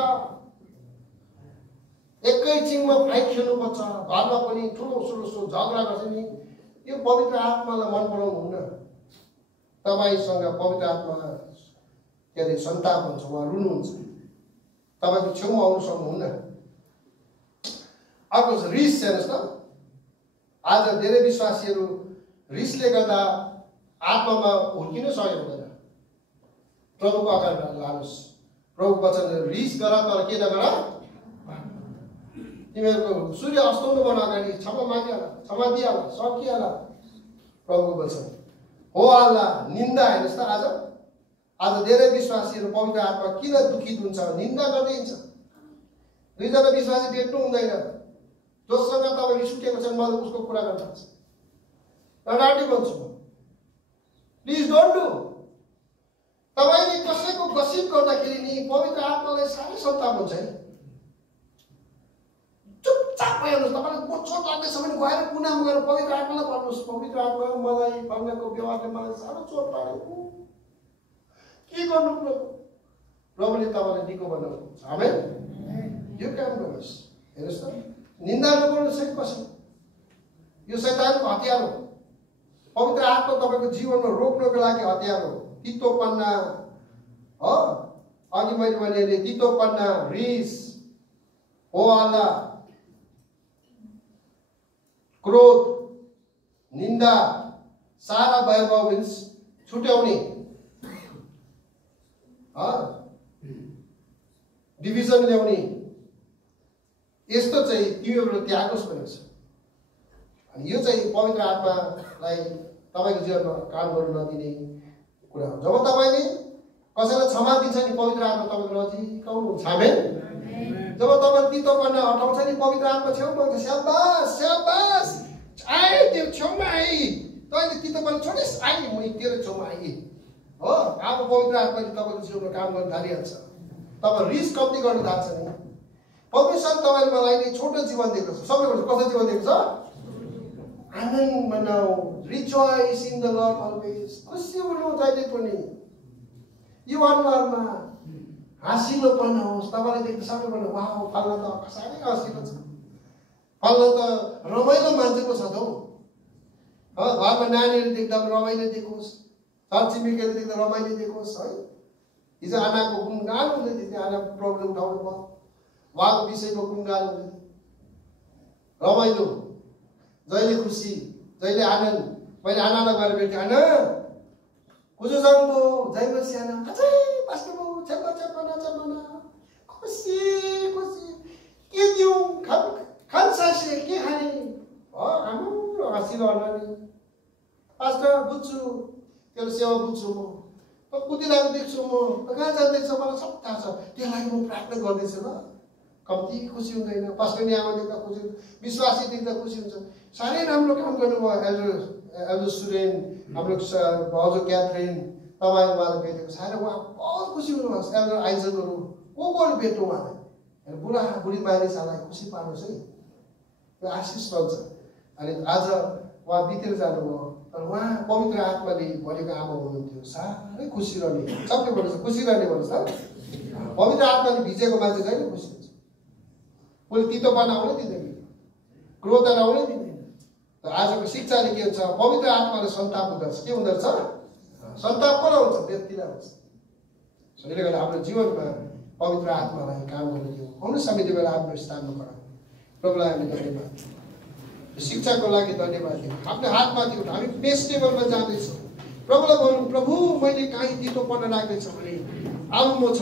एकैछिनमा फाइट खेल्नुपर्छ, घरमा पनि ठुलो झगडा गर्छ नि, यो पवित्र आत्मालाई मन पराउनु हुन्न। तपाईँसँग पवित्र आत्मा के अरे सन्ताप हुन्छ, उहाँ रुनुहुन्छ, तपाईँको छेउमा आउनु सक्नुहुन्न। अर्को छ रिस। हेर्नुहोस् त, आज धेरै विश्वासीहरू रिसले गर्दा आत्मामा हुर्किनु सकेको हुँदैन। प्रभुको अगाडि लानुहोस्, प्रभुको वचन रिस गर तर के नगर, तिमीहरूको सूर्य अस्ताउनुभन्दा अगाडि क्षमा मागिहाल, क्षमा दिइहाल, सकिहाल। प्रभुको वचन हो अल्लाह। निन्दा हेर्नुहोस् त, आज धेरै विश्वासीहरू पवित्र आत्मा किन दुखित हुन्छ, निन्दा गर्दै हिँड्छ। दुईजना विश्वासी भेट्नु हुँदैन, जोसँग तपाईँ रिस उठेको छ मलाई उसको कुरा गर्न सक्छ। नराटी भन्छु म, प्लिज डोन्ट डु। तपाईँले कसैको गसिप गर्दाखेरि नि पवित्र आत्मालाई साह्रै सन्ताप हुन्छ है। चुपचाप भइहाल्नुहोस्। तपाईँलाई चोट लाग्दैछ भने गएर कुनामा गएर पवित्र आत्मालाई भन्नुहोस्, पवित्र आत्मा मलाई फल्नाको व्यवहारले मलाई साह्रो चोट लाग्यो, के गर्नु प्रभु? प्रभुले तपाईँलाई निको बनाउनुहुन्छ। आमेन। यो काम गर्नुहोस्। हेर्नुहोस् त, निन्दा नगर्नुहोस् है कसै, यो शैतानको हतियार हो। पवित्र आत्मा तपाईँको जीवनमा रोक्नको लागि हतियार हो। तितोपना हो, अघि मैले भने तितोपना, रिस, हो हल्ला, क्रोध, निन्दा, सारा वैभव मिन्स छुट्याउने, डिभिजन ल्याउने, यस्तो चाहिँ तिमीहरू त्यागोस् भनेको छ। अनि यो चाहिँ पवित्र आत्मालाई तपाईँको जीवनमा काम गर्नु नदिने कुरा हो। जब तपाईँले कसैलाई क्षमा दिन्छ नि पवित्र आत्मा तपाईँको नजिक आउनुहुन्छ। आमेन। जब तपाईँ तितोपना हटाउँछ नि पवित्र आत्मा छेउमा आउँछ। स्याबास स्याबास, आए त्यो छेउमा आए, तैँले तितोपना छोडिस्, आए म तेरो छेउमा आएँ हो। अब पवित्र आत्माले तपाईँको जीवनमा काम गर्न थालिहाल्छ। तपाईँ रिस कम्ती गर्न थाल्छ नि। परमेश्वर तपाईँले मलाई नि छोटो जीवन दिएको छ। सबैको कस्तो जीवन दिएको छ? आनन्द मनाऊ, rejoice in the Lord always. खुसी हुनु जहिले पनि, यो अनुहारमा हाँसिलोपना होस्। तपाईँले देख्दा सबैजना वाह, फल्ना त साह्रै हाँसिलो छ, फल्ना त रमाइलो मान्छेको छ त हौ। घरमा नानीहरू देख्दा रमाइलो देखोस्, छरछिमेकीहरू देख्दा रमाइलो देखोस् है। हिजो आनाको गुणगान हुँदै थियो, आना प्रब्लम उठाउनु भयो, उहाँको विषयमा गुणगान हुँदै थियो। रमाइलो, जहिले खुसी, जहिले आनन्द। मैले आनालाई गएर भेटेँ, आना कुजो जाउँ जय बसी आना, अझै बस्नु छेप्पा छेप्पा नचमाना, खुसी खुसी, के दिउँ खानसासे के खाने हो, हाम्रो हाँसिलो हल्लाने। पास्टर बुझ्छु, तेरो सेवा बुझ्छु म, कुदिरहेको देख्छु म, कहाँ जाँदैछ मलाई सब थाहा छ, त्यो लागि म प्रार्थना गर्दैछु ल। कम्ती खुसी हुँदैन। पास्टर नि आमा देख्दा खुसी, विश्वासी देख्दा खुसी हुन्छ। साह्रै राम्रो काम गर्नुभयो एल्डर सुरेन, हाम्रो भाउजू क्याथरिन, तपाईँले उहाँलाई भेटेको साह्रै उहाँ बहुत खुसी हुनुभएको छ। एल्डर आइजकहरू को भेट्नु उहाँलाई, बुढा बुढी मानिसहरूलाई खुसी पार्नुहोस् है, त्यो आशिष बन्छ। अनि आज उहाँ बितेर जानुभयो, तर उहाँ पवित्र आत्माले भनेको आमा हुनुहुन्थ्यो, साह्रै खुसी रहने। सबले भन्नुहोस् खुसी रहने भन्नुहोस् त। पवित्र आत्माले भिजेको मान्छे कहिले खुसी हुन्छ? उसले तितोपन आउनै दिँदैन, क्रोध आउनै दिँदैन। तर आजको शिक्षाले के हुन्छ, पवित्र आत्माले सन्ताप हुँदछ। के हुँदछ? सन्ताप को हुन्छ? व्यक्तिलाई हुन्छ। यसले गर्दा हाम्रो जीवनमा पवित्र आत्मालाई काम गर्न दिउँ। आउनु समिति बेला आफ्नो स्थानमा खडा प्रभुलाई हामी धन्यवाद दिउँ। शिक्षाको लागि धन्यवाद दिउँ। आफ्नो हातमा दिउँ। हामी बेस टेबलमा जाँदैछौँ। प्रभुलाई भनौँ, प्रभु मैले काहीँ तितोपन राखेको छ भने अब म